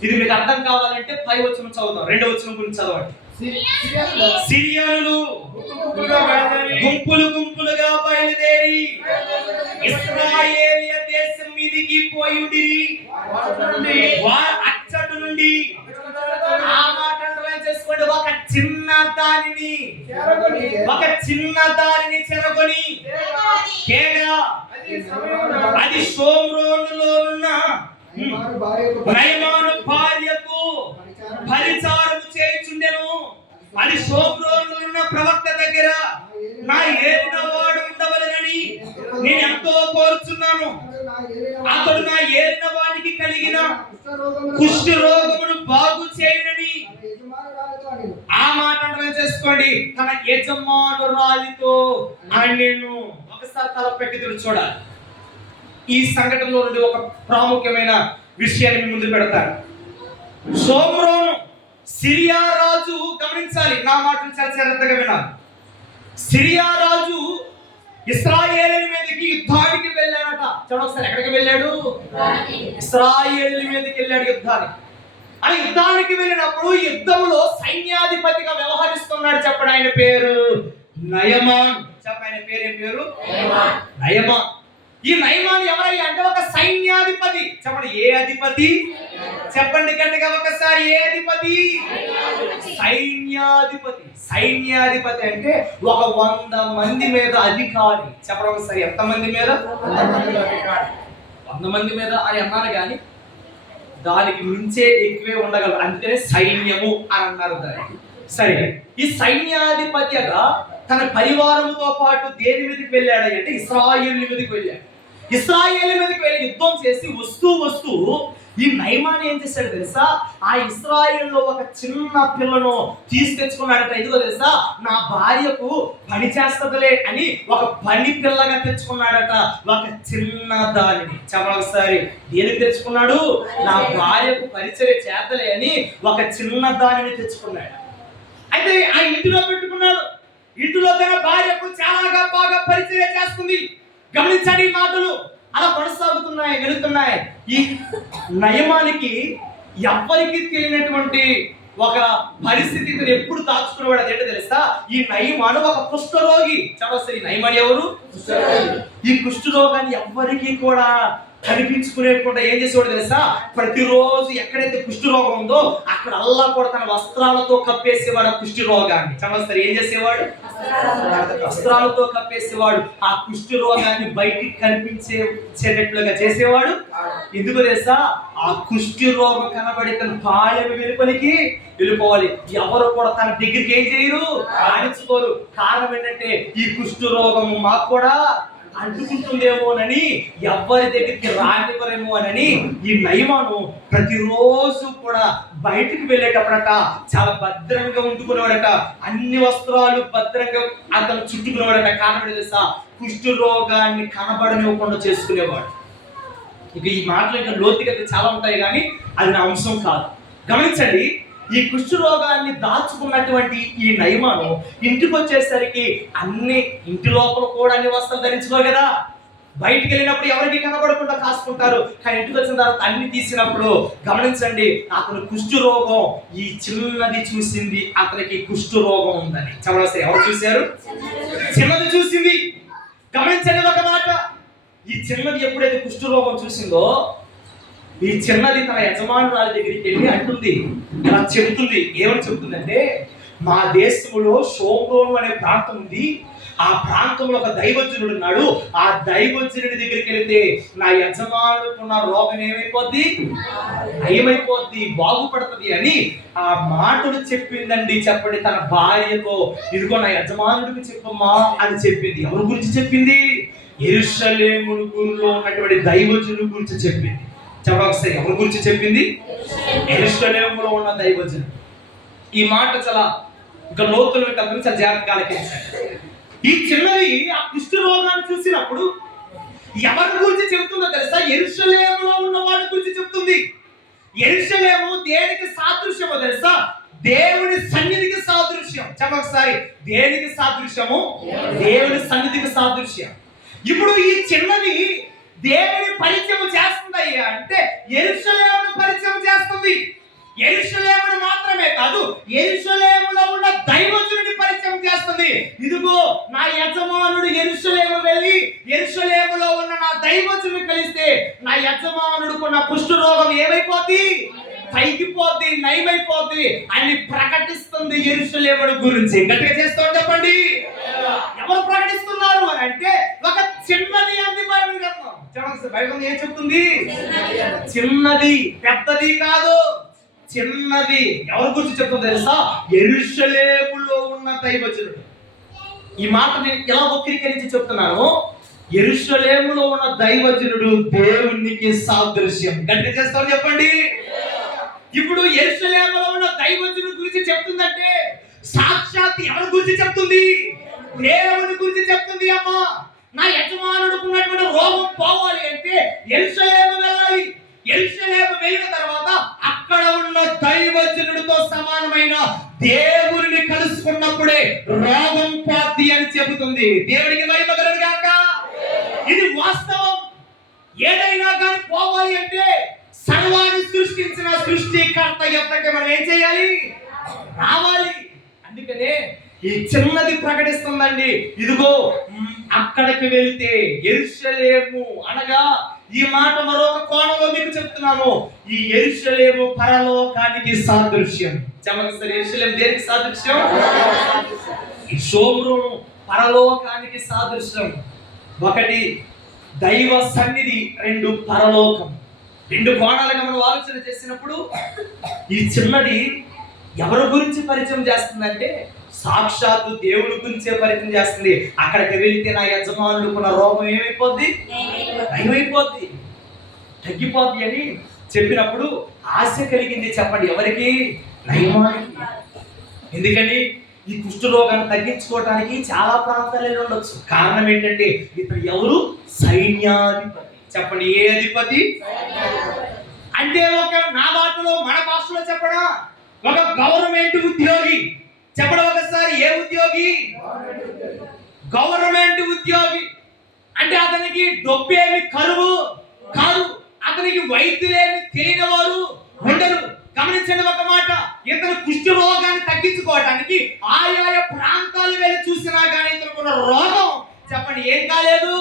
ఇది మీకు అర్థం కావాలంటే పై వచనం చదువుతాం, 2వ వచనం గురించి చదవండి. సిరియనులు గుంపులుగా బయలుదేరి ఇశ్రాయేలియ దేశం మీదికి పోయుండిరి. అచ్చటి నుండి ఆ మాట చేసుకోండి, ఒక చిన్న దానిని చెరగొని అది షోమ్రోనులో ఉన్న నయమాను భార్యకు పరిచారం చేయుచుండెను. అది షోమ్రోనులో ఉన్న ప్రవక్త దగ్గర నా ఏలిన వాడు ఉండవలెనని నేను ఎంతో కోరుచున్నాను. అతడు నా ఏలిన వాడికి కలిగిన కుష్ఠ రోగమును బాగు చేయనని ఆ మాట చేసుకోండి. తన యజమానురాలితో నేను ఒకసారి తల పెట్టి చూడాలి. ఈ సంఘటనలో నుండి ఒక ప్రాముఖ్యమైన విషయాన్ని మీ ముందు పెడతాను. షోమ్రోను సిరియా రాజు, గమనించాలి, నా మాటలు చాలా శ్రద్ధగా వినాలి. సిరియా రాజు ఇశ్రాయేలు మీదకి యుద్ధానికి వెళ్ళాడట. చూడొకసారి, ఎక్కడికి వెళ్ళాడు? ఇశ్రాయేలు మీదకి వెళ్ళాడు యుద్ధానికి. ఆ యుద్ధానికి వెళ్ళినప్పుడు యుద్ధంలో సైన్యాధిపతిగా వ్యవహరిస్తున్నాడు. చెప్పండి, ఆయన పేరు నయమాన్. చెప్పండి, ఆయన పేరు ఏం పేరు? నయమాన్. ఈ నయమాన్ ఎవరయ్యా అంటే ఒక సైన్యాధిపతి. చెప్పండి, ఏ అధిపతి? చెప్పండి గట్టిగా ఒకసారి, ఏ అధిపతి? సైన్యాధిపతి అంటే ఒక 100 మంది మీద అధికారి. చెప్పండి ఒకసారి, ఎంత మంది మీద? 100 మంది మీద అని అన్నారు, కానీ దానికి మించే ఎక్కువే ఉండగలరు, అందుకనే సైన్యము అని అన్నారు దాన్ని. సరే, ఈ సైన్యాధిపతిగా తన పరివారంతో పాటు దేని మీదకి వెళ్ళాడు అంటే ఇశ్రాయేలు మీదకి వెళ్ళాడు. ఇశ్రాయేలు మీదకి వెళ్ళి యుద్ధం చేసి వస్తూ ఈ నయమాన్ ఏం చేశాడు తెలుసా? ఆ ఇశ్రాయేల్లో ఒక చిన్న పిల్లను తీసుకొచ్చుకున్నాడట. ఎందుకో తెలుసా? నా భార్యకు పని చేస్తదిలే అని ఒక పని పిల్లగా తెచ్చుకున్నాడట, ఒక చిన్న దానిని. చెప్పఒకసారి, దేనికి తెచ్చుకున్నాడు? నా భార్యకు పరిచర్య చేతలే అని ఒక చిన్న దానిని తెచ్చుకున్నాడు. అయితే ఆ ఇంటిలో పెట్టుకున్నాడు. ఇంటిలో తన భార్యకు చాలా బాగా పరిచర్య చేస్తుంది. గమనించండి, ఈ మాటలు అలా కొనసాగుతున్నాయి, వెళుతున్నాయి. ఈ నయమానికి ఎవ్వరికి తెలియనటువంటి ఒక పరిస్థితి ఇతను ఎప్పుడు దాచుకునేవాడు. అదేంటో తెలుసా? ఈ నయమాను ఒక కుష్ఠరోగి. చెప్పొచ్చు, ఈ నయమాను ఎవరు? ఈ కుష్ఠరోగాన్ని ఎవ్వరికి కూడా కనిపించుకునేకుండా ఏం చేసేవాడు తెలుసా? ప్రతిరోజు ఎక్కడైతే కుష్ఠ రోగం ఉందో అక్కడ అల్లా కూడా తన వస్త్రాలతో కప్పేసేవాడు ఆ కుష్ఠ రోగాన్ని. చమస్తారు, ఏం చేసేవాడు? వస్త్రాలతో కప్పేసేవాడు. ఆ కుష్ఠ రోగాన్ని బయటికి కనిపించేటట్లుగా చేసేవాడు. ఎందుకు తెలుసా? ఆ కుష్ఠ రోగం కనబడి తన పాలెం వెలుపలికి వెళ్ళిపోవాలి. ఎవరు కూడా తన దగ్గరికి ఏం చేయరు, రాణించుకోరు. కారణం ఏంటంటే ఈ కుష్ఠ రోగము మాకు కూడా అంటుకుంటుందేమోనని, ఎవరి దగ్గరికి రానివ్వరేమోనని ఈ నయమాను ప్రతిరోజు కూడా బయటికి వెళ్ళేటప్పుడట చాలా భద్రంగా ఉంటుకునేవాడట. అన్ని వస్త్రాలు భద్రంగా అతను చుట్టుకునేవాడట. కారణం తెలుసా? కుష్ఠ రోగాన్ని కనబడనివ్వకుండా చేసుకునేవాడు. ఇక ఈ మాటలు ఇంకా లోతుగా చాలా ఉంటాయి, కానీ అది నా అంశం కాదు. గమనించండి, ఈ కుష్ఠ రోగాన్ని దాచుకున్నటువంటి ఈ నయమాను ఇంటికి వచ్చేసరికి అన్ని ఇంటి లోపల కూడా అన్ని వస్త్రాలు ధరించుకోరు కదా. బయటికి వెళ్ళినప్పుడు ఎవరికి కనబడకుండా కాసుకుంటారు, కానీ ఇంటికి వచ్చిన తర్వాత అన్ని తీసినప్పుడు గమనించండి, అతను కుష్ఠ రోగం ఈ చిన్నది చూసింది, అతనికి కుష్ఠ రోగం ఉందని. చెప్పండి, ఎవరు చూశారు? చిన్నది చూసింది. గమనించండి ఒక మాట, ఈ చిన్నది ఎప్పుడైతే కుష్ఠ రోగం చూసిందో, ఈ చిన్నది తన యజమానురాలి దగ్గరికి వెళ్ళి అంటుంది, ఇలా చెబుతుంది. ఏమని చెబుతుందంటే, మా దేశంలో షోమ్రోను అనే ప్రాంతం ఉంది, ఆ ప్రాంతంలో ఒక దైవజనుడు ఉన్నాడు, ఆ దైవజనుడి దగ్గరికి వెళితే నా యజమానుకున్న రోగం ఏమైపోద్ది? నయమైపోద్ది, బాగుపడుతుంది అని ఆ మాటలు చెప్పిందండి. చెప్పండి, తన భార్యతో, ఇదిగో నా యజమానుడికి చెప్పమ్మా అని చెప్పింది. ఎవరి గురించి చెప్పింది? యెరూషలేములో ఉన్నటువంటి దైవజనుడి గురించి చెప్పింది. చెప్పండి, ఎవరి గురించి చెప్పింది? యెరూషలేములో ఉన్న దైవజనుడు. ఈ మాట చాలా ఇంకా లోతులు చాలా జాగ్రత్తగా ఆలకించండి. ఈ చిన్నది ఆ కుష్ఠ రోగాన్ని చూసినప్పుడు ఎవరి గురించి చెబుతుందో తెలుసా? యెరూషలేములో ఉన్న వాడి గురించి చెప్తుంది. యెరూషలేము దేనికి సాదృశ్యమో తెలుసా? దేవుని సన్నిధికి సాదృశ్యం. చెప్పఒకసారి, దేనికి సాదృశ్యము? దేవుని సన్నిధికి సాదృశ్యం. ఇప్పుడు ఈ చిన్నది దేవుని పరిచయం చేస్తుందయ్యా అంటే యెరూషలేమును పరిచయం చేస్తుంది. యెరూషలేమును మాత్రమే కాదు, యెరూషలేములో ఉన్న దైవజనుడిని పరిచయం చేస్తుంది. ఇదిగో నా యజమానుడు యెరూషలేము వెళ్ళి యెరూషలేములో ఉన్న నా దైవజనుడిని కలిస్తే నా యజమానుడుకున్న కుష్ఠ రోగం ఏమైపోద్ది? తగ్గిపోద్ది, నయమైపోద్ది అని ప్రకటిస్తుంది యెరూషలేముడు గురించి. గట్టిగా చేస్తూ చెప్పండి, ఎవరు ప్రకటిస్తున్నారు అని అంటే ఒక చిన్నది అంది బైబిల్ గ్రంథం. బైబిల్ ఏం చెప్తుంది? చిన్నది, పెద్దది కాదు, చిన్నది. ఎవరి గురించి చెప్తుంది తెలుసా? యెరూషలేములో ఉన్న దైవజనుడు. ఈ మాట నేను ఎలా వక్రీకరించి చెప్తున్నాను? యెరూషలేములో ఉన్న దైవజనుడు దేవునికి సాదృశ్యం. గట్టిగా చేస్తాను చెప్పండి. ఇప్పుడు యెరూషలేములో ఉన్న దైవజనుడి గురించి చెప్తుందంటే సాక్షాత్ ఎవరి గురించి చెప్తుంది? దేవుని గురించి చెప్తుంది. అమ్మా, నా యజమానుడికి ఉన్నటువంటి రోగం పోవాలి అంటే యెరూషలేము వెళ్ళాలి. యెరూషలేము వెళ్ళిన తర్వాత అక్కడ ఉన్న దైవజనుడితో సమానమైన దేవుని కలుసుకున్నప్పుడే రోగం పోద్ది అని చెబుతుంది. దేవుడికి మహిమ కలుగును గాక. ఇది వాస్తవం. ఏదైనా కానీ పోవాలి అంటే సర్వాన్ని సృష్టించిన సృష్టికర్త యొక్కకి మనం ఏం చేయాలి? రావాలి. అందుకనే ఈ చిన్నది ప్రకటిస్తుందండి, ఇదిగో అక్కడికి వెళ్తే యెరూషలేము అనగా, ఈ మాట మరొక కోణంలో మీకు చెప్తున్నాను, ఈ యెరూషలేము పరలోకానికి సాదృశ్యం. చెప్పండి, యెరూషలేము దేనికి సాదృశ్యం? ఈ షోమ్రోను పరలోకానికి సాదృశ్యం. ఒకటి దైవ సన్నిధి, రెండు పరలోకం. రెండు కోణాలుగా మనం ఆలోచన చేసినప్పుడు ఈ చిన్నది ఎవరి గురించి పరిచయం చేస్తుందంటే సాక్షాత్తు దేవుడి గురించే పరిచయం చేస్తుంది. అక్కడికి వెళితే నా యజమానుడుకున్న రోగం ఏమైపోద్ది? నయమైపోద్ది, తగ్గిపోద్ది అని చెప్పినప్పుడు ఆశ కలిగింది. చెప్పండి, ఎవరికి? నయమానికి. ఎందుకని? ఈ కుష్ఠ రోగాన్ని తగ్గించుకోవడానికి చాలా ప్రాంతాలలో ఉండొచ్చు. కారణం ఏంటంటే ఇతను ఎవరు? సైన్యాధిపతి. చెప్పండి, ఏ అధిపతి అంటే? ఒక నా భాషలో, మన భాషలో చెప్పడా, ఒక గవర్నమెంట్ ఉద్యోగి. చెప్పడం ఒకసారి, ఏ ఉద్యోగి? గవర్నమెంట్ ఉద్యోగి. అంటే అతనికి డబ్బేమి కరువు కాదు, అతనికి వైద్యులేమి తెలియని వారు ఉండరు. గమనించండి ఒక మాట, ఇతను కుష్ఠ రోగాన్ని తగ్గించుకోవడానికి ఆయా ప్రాంతాలు వెళ్ళి చూసినా కానీ ఇతనుకున్న రోగం చెప్పండి ఏం కాలేదు?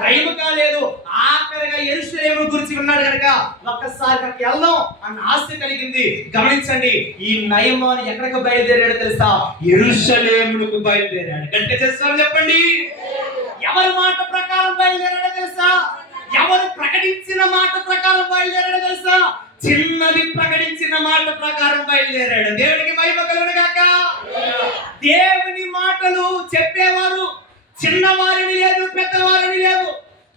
నయం కాలేదు. ఆఖరిగా యెరూషలేము గురించి విన్నాడు కనుక ఒక్కసారి అక్కడికి వెళ్దాం అన్న ఆశ కలిగింది. గమనించండి, ఈ నయమాను ఎక్కడికి బయలుదేరాడు తెలుసా? యెరూషలేముకు బయలుదేరాడు. గట్టిగా చేస్తారు చెప్పండి. ఎవరి మాట ప్రకారం బయలుదేరాడో తెలుసా? ఎవరు ప్రకటించిన మాట ప్రకారం బయలుదేరాడో తెలుసా? చిన్నది ప్రకటించిన మాట ప్రకారం బయలుదేరాడు. దేవుడికి మహిమ కలుగును గాక. దేవుని మాటలు చెప్పేవారు చిన్నవారిని లేదు, పెద్దవారిని లేదు.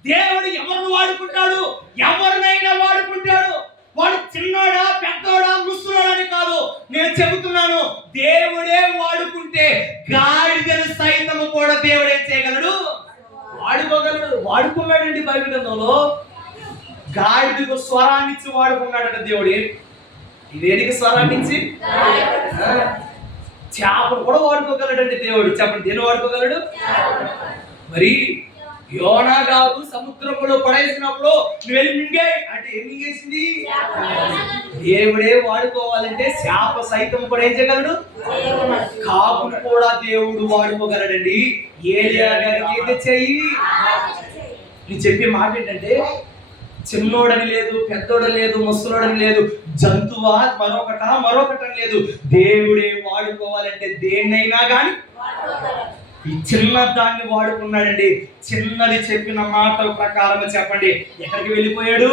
దేవుడు ఎవరిని వాడుకుంటాడు? ఎవరినైనా వాడుకుంటాడు. వాడు చిన్నోడా పెద్దోడా ముసలోడని కాదు, నేను చెబుతున్నాను. దేవుడే వాడుకుంటే గాడిదను సైతము కూడా దేవుడు ఏం చేయగలడు? వాడుకోగలడు. వాడుకున్నాడండి బైబిల్ గ్రంథంలో. గాడిదకు స్వరాన్ని ఇచ్చి వాడుకున్నాడట దేవుడు. ఇదేనికి స్వరాన్ని ఇచ్చి? చేపను కూడా వాడుకోగలడండి దేవుడు. చెప్పండి, దేని వాడుకోగలడు? మరి యోనా గారు సముద్రంలో పడేసినప్పుడు నువ్వు వెళ్ళి మింగే అంటే ఏం మింగేసింది? దేవుడే వాడుకోవాలంటే శాప సైతం కూడా ఏం చేయగలడు? కాపును కూడా దేవుడు వాడుకోగలడండి. ఏలియా గారికి అయితే చెయ్యి. నేను చెప్పే మాట ఏంటంటే, చిన్నోడని లేదు, పెద్దోడని లేదు, ముసలోడని లేదు, జంతువా మరొకటని లేదు. దేవుడే వాడుకోవాలంటే దేన్నైనా కానీ ఈ చిన్న దాన్ని వాడుకున్నాడండి. చిన్నది చెప్పిన మాటల ప్రకారం చెప్పండి, ఎక్కడికి వెళ్ళిపోయాడు?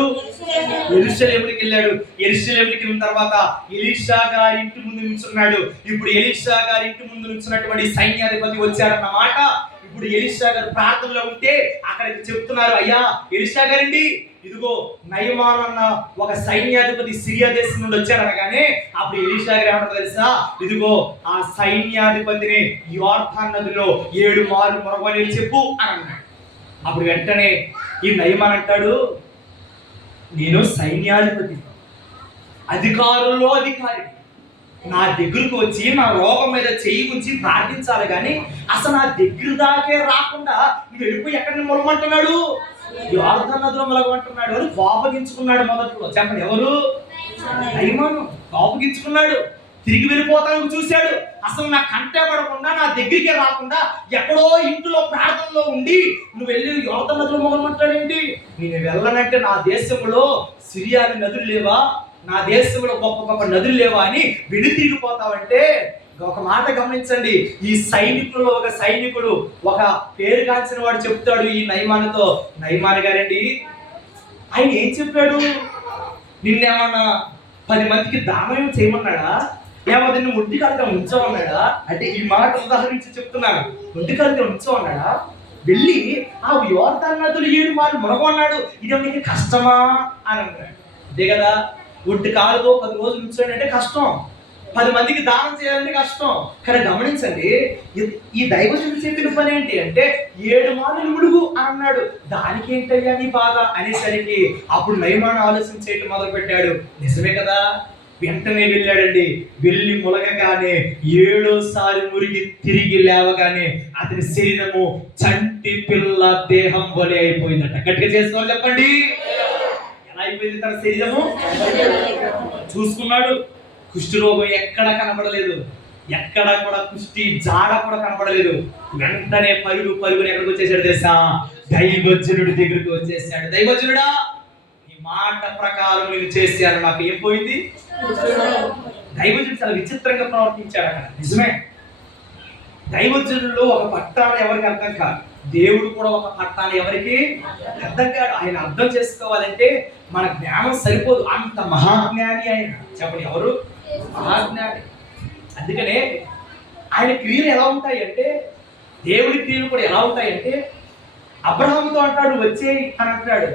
యెరూషలేముకి వెళ్ళాడు. యెరూషలేముకి వెళ్ళిన తర్వాత ఎలీషా గారి ఇంటి ముందు నిల్చున్నాడు. ఇప్పుడు ఎలీషా గారి ఇంటి ముందు నిల్చున్నటువంటి సైన్యాధిపతి వచ్చాడన్న మాట. ఇప్పుడు ఎలీషా గారు ప్రార్థనలో ఉంటే అక్కడికి చెప్తున్నారు, అయ్యా ఎలీషా గారండి, ఇదిగో నయమాన్ అన్న ఒక సైన్యాధిపతి సిరియా దేశం నుండి వచ్చారనగానే అప్పుడు ఎలీషా గారు ఏమంటారు తెలుసా? ఇదిగో ఆ సైన్యాధిపతిని యోర్దాను నదిలో 7 మార్లు మొరవని చెప్పు అని అన్నాడు. అప్పుడు వెంటనే ఈ నయమాన్ అంటాడు, నేను సైన్యాధిపతి, అధికారుల్లో అధికారి, నా దగ్గరకు వచ్చి నా రోగం మీద చెయ్యి ఉంచి ప్రార్థించాలి కానీ అసలు నా దగ్గర దాకే రాకుండా నువ్వు వెళ్ళిపోయి ఎక్కడిని మొలమంటున్నాడు? యోర్దాను నదిలో మొలగమంటున్నాడు అని కోపగించుకున్నాడు. మొదట్లో చెప్పండి, ఎవరు? నయమాను కోపగించుకున్నాడు. తిరిగి వెళ్ళిపోతాను చూశాడు. అసలు నా కంటే పడకుండా నా దగ్గరికి రాకుండా ఎక్కడో ఇంట్లో ప్రార్థనలో ఉండి నువ్వు వెళ్ళి యోర్దాను నదిలో మొలగమంటాడేంటి? నేను వెళ్ళనంటే నా దేశంలో సిరియాని నదులు లేవా, నా దేశంలో గొప్ప గొప్ప నదులు లేవా అని తిరిగిపోతావంటే ఒక మాట గమనించండి. ఈ సైనికుల్లో ఒక సైనికుడు, ఒక పేరు కాల్చిన వాడు చెప్తాడు ఈ నయమానుతో, నయమాను గారండి, ఆయన ఏం చెప్పాడు? నిన్నేమన్నా 10 మందికి దానం చేయమన్నాడా? ఏమన్నా నిన్ను ఒంటి కాలితో ఉంచమన్నాడా? అంటే ఈ మాట ఉదాహరించి చెప్తున్నాను. ఒంటి కాలితో ఉంచమన్నాడా? వెళ్ళి ఆ యోర్దాను నదులు 7 మార్లు మొరగమన్నాడు. ఇది నీకు కష్టమా అని అన్నాడు. అంతే కదా, ఒంటి కాలుతో 10 రోజులు ఉంచాడంటే కష్టం, 10 మందికి దానం చేయాలంటే కష్టం. కానీ గమనించండి, ఈ దైవజనుడు చెప్పిన పని ఏంటి అంటే 7 మార్లు ముడుగు అన్నాడు. దానికి ఏంటయ్యా నీ బాధ అనేసరికి అప్పుడు నయమాను ఆలోచన చేయడం మొదలు పెట్టాడు. నిజమే కదా, వెంటనే వెళ్ళాడండి. వెళ్ళి ములగగానే 7వ మురిగి తిరిగి లేవగానే అతని శరీరము చంటి పిల్ల దేహం వలె అయిపోయిందట. గట్టిగా చేసుకోవాలి చెప్పండి, ఎలా అయిపోయింది తన శరీరము? చూసుకున్నాడు, కుష్ఠరోగం ఎక్కడ కనబడలేదు, ఎక్కడ కూడా కుష్టి జాడ కూడా కనబడలేదు. వెంటనే పరుగుని ఎక్కడికి వచ్చేసాడు తెలుసా? దైవజనుడి దగ్గరికి వచ్చేసాడు. దైవజనుడా, ఈ మాట ప్రకారం నేను చేశాను, నాకు ఏం పోయింది? దైవజనుడు చాలా విచిత్రంగా ప్రవర్తించాడు అక్కడ. నిజమే, దైవజనుల్లో ఒక పట్టాన ఎవరికి అర్థం కాదు, దేవుడు కూడా ఒక పట్టాన ఎవరికి అర్థం కాదు. ఆయన అర్థం చేసుకోవాలంటే మన జ్ఞానం సరిపోదు, అంత మహాజ్ఞాని ఆయన. చెప్పండి, ఎవరు? మహాజ్ఞాని. అందుకనే ఆయన క్రియలు ఎలా ఉంటాయి అంటే, దేవుడి క్రియలు కూడా ఎలా ఉంటాయంటే, అబ్రహాముతో అంటాడు వచ్చేయి అని అంటాడు.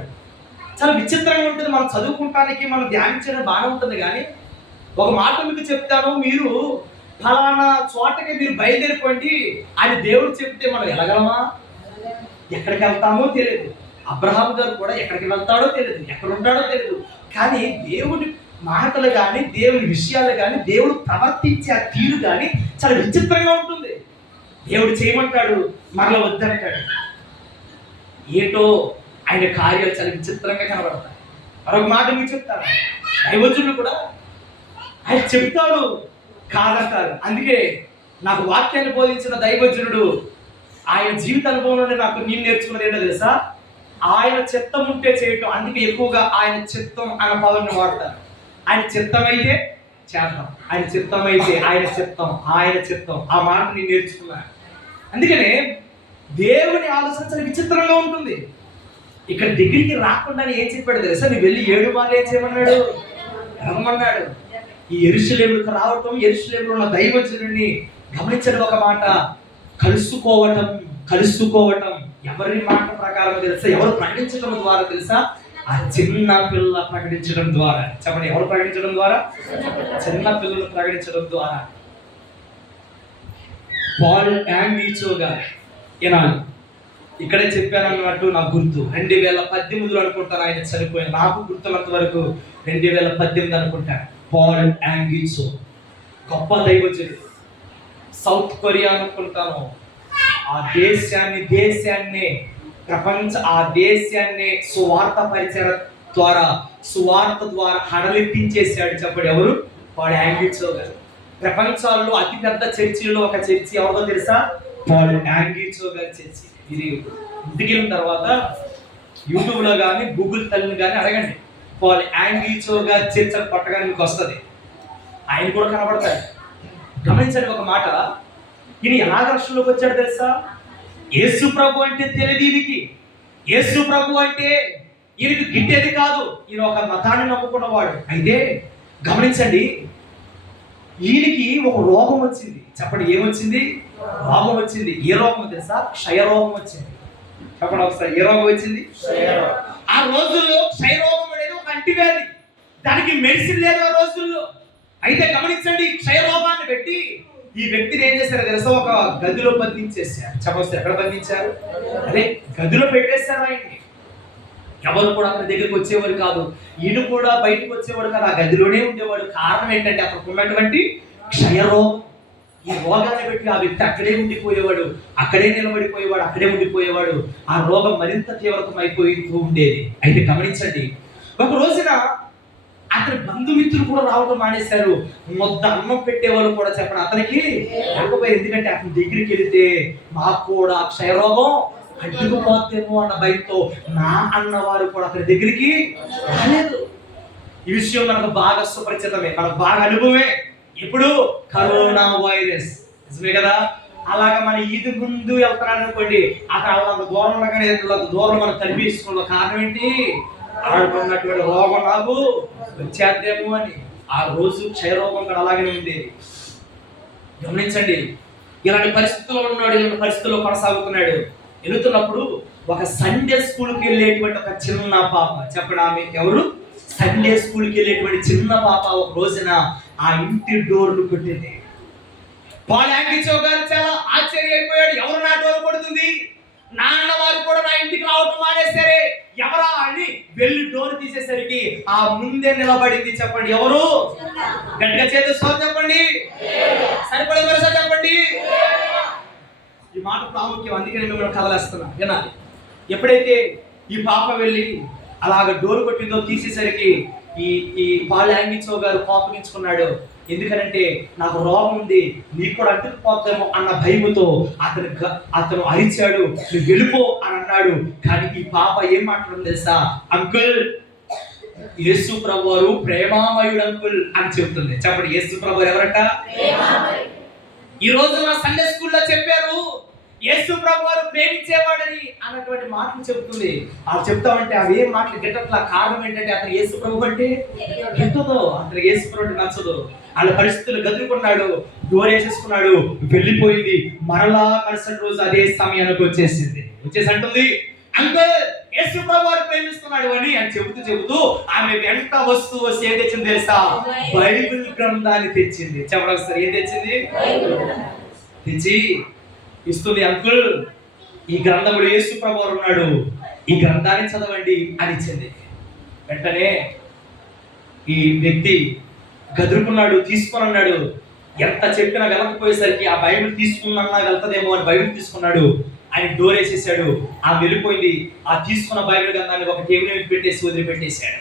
చాలా విచిత్రంగా ఉంటుంది. మనం చదువుకుంటానికి మనం ధ్యానించడం బాగానే ఉంటుంది, కానీ ఒక మాట మీకు చెప్తాను, మీరు ఫలానా చోటకి మీరు బయలుదేరిపోండి అని దేవుడు చెప్తే మనం వెళ్ళగలమా? ఎక్కడికి వెళ్తామో తెలియదు. అబ్రహాం గారు కూడా ఎక్కడికి వెళ్తాడో తెలియదు, ఎక్కడ ఉంటాడో తెలియదు. కానీ దేవుడి మాటలు కానీ, దేవుడి విషయాలు కానీ, దేవుడు ప్రవర్తించే ఆ తీరు కానీ చాలా విచిత్రంగా ఉంటుంది. దేవుడు చేయమంటాడు, మరలా వద్దంటాడు. ఏంటో ఆయన కార్యాలు చాలా విచిత్రంగా కనబడతాయి. మరొక మాట మీకు చెప్తాను, దైవజనుడు కూడా ఆయన చెప్తాడు, కాదంటారు. అందుకే నాకు వాక్యాన్ని బోధించిన దైవజనుడు ఆయన జీవిత అనుభవంలోనే నాకు నేను నేర్చుకున్నది ఏంటో తెలుసా? ఆయన చిత్తం ఉంటే చేయటం. అందుకే ఎక్కువగా ఆయన చిత్తం అనే పదాన్ని వాడతారు. ఆయన చిత్తమైతే చేద్దాం, ఆయన చిత్తమైతే ఆయన చిత్తం ఆ మాట నేను నేర్చుకున్నాను. అందుకనే దేవుని ఆలోచన చాలా విచిత్రంగా ఉంటుంది. ఇక్కడ దగ్గరికి రాకుండా ఏం చెప్పాడు తెలుసా? నువ్వు వెళ్ళి 7 మార్లు ఏం చేయమన్నాడు? రమ్మన్నాడు. ఈ యెరూషలేముకు రావటం, యెరూషలేములో ఉన్న దైవజనుడిని గమనించడం ఒక మాట, కలుసుకోవటం. ఎవరి మాట ప్రకారం తెలుసా? ఎవరు ప్రకటించడం ద్వారా తెలుసా? ఆ చిన్న పిల్ల ప్రకటించడం ద్వారా. చెప్పండి, ఎవరు ప్రకటించడం ద్వారా? చిన్న పిల్లలు ప్రకటించడం ద్వారా. పాల్ యాంగిచో గారు ఏనాడు ఇక్కడే చెప్పాను అన్నట్టు నాకు గుర్తు 2018 అనుకుంటాను ఆయన చనిపోయిన. నాకు గుర్తున్నంత వరకు 2018 అనుకుంటాను. పాల్ యాంగిచో గొప్ప దైవజనుడు. సౌత్ కొరియా అనుకుంటాను. ఆ దేశాన్ని ఆ దేశాన్ని సువార్త పరిచయం ద్వారా, సువార్త ద్వారా హడలెత్తించేశాడు. చెప్పండి, ఎవరు? పాల్ యాంగిచో గారు. ప్రపంచంలో అతిపెద్ద చర్చిలో ఒక చర్చి ఎవరో తెలుసా? పాల్ యాంగిచో గారి చర్చి. ఇది ఇంటికి వెళ్ళిన తర్వాత యూట్యూబ్లో కానీ గూగుల్ తల్లిని కానీ అడగండి, పాల్ యాంగిచో గారి చర్చ్ అని కొట్టగానే మీకు వస్తుంది. ఆయన కూడా కనబడతాడు. గమనించండి ఒక మాట, ఈయన ఎలా రక్షణలోకి వచ్చాడు తెలుసా? యేసు ప్రభు అంటే తెలియదు ఈయనకి. యేసు ప్రభు అంటే ఈయనకి గిట్టేది కాదు. ఈయన ఒక మతాన్ని నమ్ముకున్నవాడు. అయితే గమనించండి, ఈయనకి ఒక రోగం వచ్చింది. చెప్పండి, ఏమొచ్చింది? రోగం వచ్చింది. ఏ రోగం తెలుసా? క్షయ రోగం వచ్చింది. చెప్పండి ఒకసారి, ఏ రోగం వచ్చింది? ఆ రోజుల్లో క్షయ రోగం అనేది ఒక అంటివ్యాధి. దానికి మెడిసిన్ లేదు ఆ రోజుల్లో. అయితే గమనించండి, క్షయ రోగాన్ని పెట్టి ఈ వ్యక్తిని ఏం చేశారో తెలుసా? ఒక గదిలో బంధించేశారు. చెప్పొస్తే ఎక్కడ బంధించారు? అదే గదిలో పెట్టేశారు ఆయన్ని. ఎవరు కూడా అతని దగ్గరికి వచ్చేవారు కాదు. ఈయన కూడా బయటకు వచ్చేవాడు కాదు. ఆ గదిలోనే ఉండేవాడు. కారణం ఏంటంటే అతనికి ఉన్నటువంటి క్షయరోగం. ఈ రోగాన్ని పెట్టి ఆ వ్యక్తి అక్కడే ఉండిపోయేవాడు, అక్కడే నిలబడిపోయేవాడు, అక్కడే ఉండిపోయేవాడు. ఆ రోగం మరింత తీవ్రతం అయిపోతూ ఉండేది. అయితే గమనించండి, ఒక రోజున అతని బంధుమిత్రులు కూడా రావడం మానేశారు. మొద్ద అన్నం పెట్టేవాళ్ళు కూడా చెప్పండి అతనికి లేకపోయి. ఎందుకంటే అతని దగ్గరికి వెళితే మాకు కూడా క్షయరోగం అంటుకుపోతేమో అన్న భయంతో నా అన్నవారు కూడా అతని దగ్గరికి రాలేదు. ఈ విషయం మనకు బాగా సుపరిచితమే, మనకు బాగా అనుభవమే. ఇప్పుడు కరోనా వైరస్ నిజమే కదా. అలాగా మన ఈది ముందు వెళ్తున్నాడు అనుకోండి, అక్కడ అంత దూరం ఉండగానే దూరం మనం కనిపిస్తున్నాం. కారణం ఏంటి? ఆడుకున్నటువంటి రోగం నాకు వచ్చేద్దేమో అని. ఆ రోజు క్షయరోగం కూడా అలాగే ఉండేది. గమనించండి, ఇలాంటి పరిస్థితుల్లో ఉన్నాడు, ఇలాంటి పరిస్థితుల్లో కొనసాగుతున్నాడు. వెళుతున్నప్పుడు ఒక సండే స్కూల్కి వెళ్ళేటువంటి ఒక చిన్న పాప, చెప్పండి ఆమె ఎవరు? సండే స్కూల్కి వెళ్ళేటువంటి చిన్న పాప ఒక రోజున ఆ ఇంటి డోర్లు కొట్టింది. పాల్ యాంగిచో గారు చాలా ఆశ్చర్యపోయాడు. ఎవరు నా డోర్ కొడుతుంది? నా అన్నవారు కూడా నా ఇంటికి రావటం మానేశారే, ఎవరా అని వెళ్ళి డోర్ తీసేసరికి ఆ ముందే నిలబడింది. చెప్పండి, ఎవరు? గట్టిగా చేతులు చెప్పండి. సరిపడే వరుస చెప్పండి. ఈ మాట ప్రాముఖ్యం, అందుకే నేను మిమ్మల్ని కదలేస్తున్నా, వినాలి. ఎప్పుడైతే ఈ పాప వెళ్ళి అలాగ డోర్ కొట్టిందో తీసేసరికి ఈ పాల్ యాంగిచో గారు కోపగించుకున్నాడు. ఎందుకనంటే నాకు రోగం ఉంది, నీకు కూడా అంటుకుపోతామో అన్న భయముతో అతను అరిచాడు, నువ్వు వెళ్ళిపో అని అన్నాడు. కానీ ఈ పాప ఏం మాట్లాడడం తెలుసా? అంకుల్, యేసు ప్రభు వారు ప్రేమామయుడు అంకుల్ అని చెబుతుంది. చెప్పండి, యేసు ప్రభు వారు ఎవరంట? ఈ రోజు నా సండే స్కూల్లో చెప్పారు, యేసు ప్రభు వారు ప్రేమించేవాడని అన్నటువంటి మాటలు చెబుతుంది. అది చెప్తామంటే అవి ఏం మాటలు గిట్టట్లా. కారణం ఏంటంటే అతను యేసు ప్రభు అంటే గిట్టదు, అతను యేసు ప్రభు అంటే నచ్చదు. వాళ్ళ పరిస్థితులు గదురుకున్నాడు, డోర్ వేసేసుకున్నాడు, వెళ్ళిపోయింది. మరలా మరుసటి రోజు అదే సమయానికి వచ్చేసి అంటుంది, అంకుల్ యేసు ప్రభు వారు ప్రేమిస్తున్నాడు అని చెబుతూ ఆమె వెంట వస్తూ ఏం తెచ్చింది తెలుసా? బైబిల్ గ్రంథాన్ని తెచ్చింది. చెప్పడం సార్, ఏం తెచ్చింది? తెచ్చి ఇస్తుంది. అంకుల్, ఈ గ్రంథంలో యేసు ప్రభు వారు ఉన్నాడు, ఈ గ్రంథాన్ని చదవండి అని ఇచ్చింది. వెంటనే ఈ వ్యక్తి గదురుకున్నాడు, తీసుకొని అన్నాడు. ఎంత చెప్పినా వెళ్ళకపోయేసరికి ఆ బైబిల్ తీసుకున్నా వెళ్తదేమో అని బైబిల్ తీసుకున్నాడు. ఆయన డోర్ వేసేసాడు. ఆ వెళ్ళిపోయింది. ఆ తీసుకున్న బైబిల్ గ్రంథాన్ని ఒక టేబుల్ మీద పెట్టేసి వదిలిపెట్టేశాడు.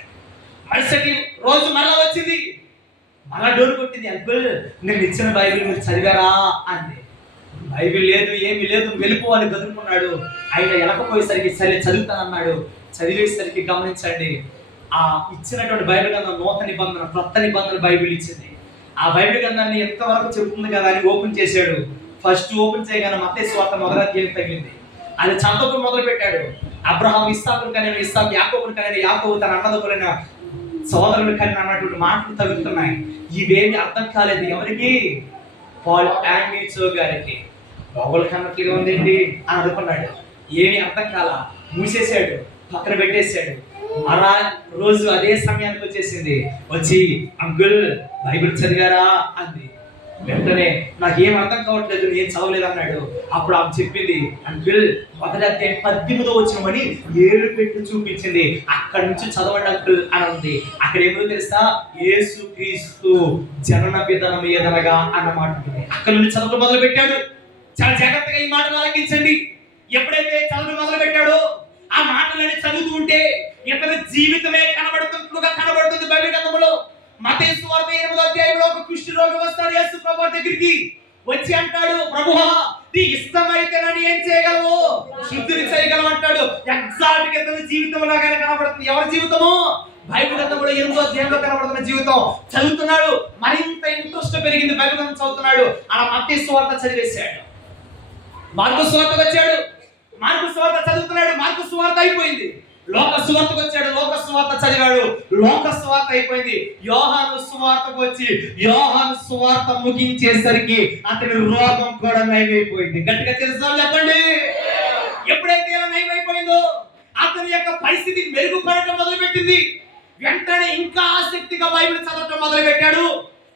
మరుసటి రోజు మళ్ళా వచ్చింది, మళ్ళా డోర్ కొట్టింది. అంకుల్, నేను ఇచ్చిన బైబిల్ మీరు చదివారా అంది. బైబిల్ లేదు, ఏమీ లేదు, వెళ్ళిపోవాలి గదురుకున్నాడు. ఆయన వెళ్ళకపోయేసరికి సరే చదువుతానన్నాడు. చదివేసరికి గమనించండి, ఆ ఇచ్చినటువంటి బైబిల్ గ్రంథం నూతన నిబంధన, క్రొత్త నిబంధన బైబిల్ ఇచ్చింది. ఆ బైబిల్ గ్రంథాన్ని ఎంతవరకు చెబుతుంది కదా అని ఓపెన్ చేశాడు. ఫస్ట్ ఓపెన్ చేయగానే మత్తయి సువార్త మొదటి అధ్యాయం తగిలింది. అది చదవడం మొదలు పెట్టాడు. అబ్రహాం ఇస్సాకును కనిన ఇస్సాకు, యాకోబును కనిన యాకోబు తన అన్నదమ్ములైన సోదరులు కనిన అన్నటువంటి మాటలు తగులుతున్నాయి. ఇవేమి అర్థం కాలేదు ఎవరికి? పాల్ యాంగిచో గారికి. లోపల కన్నట్లుగా ఉందండి అని అనుకున్నాడు. ఏమి అర్థం కాల, మూసేశాడు, పక్కన పెట్టేశాడు. మరా రోజు అదే సమయానికి వచ్చేసింది. వచ్చి అంకుల్ బైబిల్ చదివారా అంది. వెంటనే నాకేం అర్థం కావట్లేదు, నేను చదవలేదు అన్నాడు. అప్పుడు ఆమె చెప్పింది, అంకుల్ మొదటి అధ్యాయం 18వ వచనమని ఏలు పెట్టి చూపించింది, అక్కడి నుంచి చదవండి అంకుల్ అని ఉంది. అక్కడ ఏమో తెలుసా, యేసు క్రీస్తు జనన విధానం ఏదనగా అన్నమాట ఉంటుంది. అక్కడి నుంచి చదవడం మొదలు పెట్టాడు. చాలా జాగ్రత్తగా ఈ మాటలు ఆలకించండి. ఎప్పుడైతే చదవడం మొదలు పెట్టాడో ఆ మాటలని చదువుతూ ఉంటే ఇతని జీవితమే కనబడుతున్నట్లుగా కనబడుతుంది బైబిల్ గ్రంథంలో. మత్తయి సువార్త 8వ అధ్యాయంలో ఒక కుష్ఠ రోగి వస్తాడు యేసు ప్రభువు దగ్గరికి. వచ్చి అంటాడు, ప్రభువా నీ ఇష్టమైతే నన్ను ఏం చేయగలవు, శుద్ధిని చేయగలవు అంటాడు. ఎగ్జాక్ట్ గా ఇతని జీవితం లాగానే కనబడుతుంది. ఎవరి జీవితము? బైబిల్ గ్రంథంలో 8వ అధ్యాయంలో కనబడుతున్న జీవితం. చదువుతున్నాడు, మరింత ఇంట్రెస్ట్ పెరిగింది. బైబిల్ గ్రంథం చదువుతున్నాడు. అలా మత్తయి సువార్త చదివేశాడు. మార్కు సువార్తకు వచ్చాడు, మార్కు సువార్త చదువుతున్నాడు. మార్కు సువార్త అయిపోయింది. లోక సువార్తకు వచ్చాడు, లోక సువార్త చదివాడు. లోక సువార్త అయిపోయింది. యోహాను సువార్తకు వచ్చి యోహాను సువార్త ముగించేసరికి అతని రోగం కూడా నయమైపోయింది. గట్టిగా తెలుసు చెప్పండి. ఎప్పుడైతే ఇలా నయమైపోయిందో అతని యొక్క పరిస్థితి మెరుగుపడటం మొదలుపెట్టింది. వెంటనే ఇంకా ఆసక్తిగా బైబిల్ చదవటం మొదలు పెట్టాడు.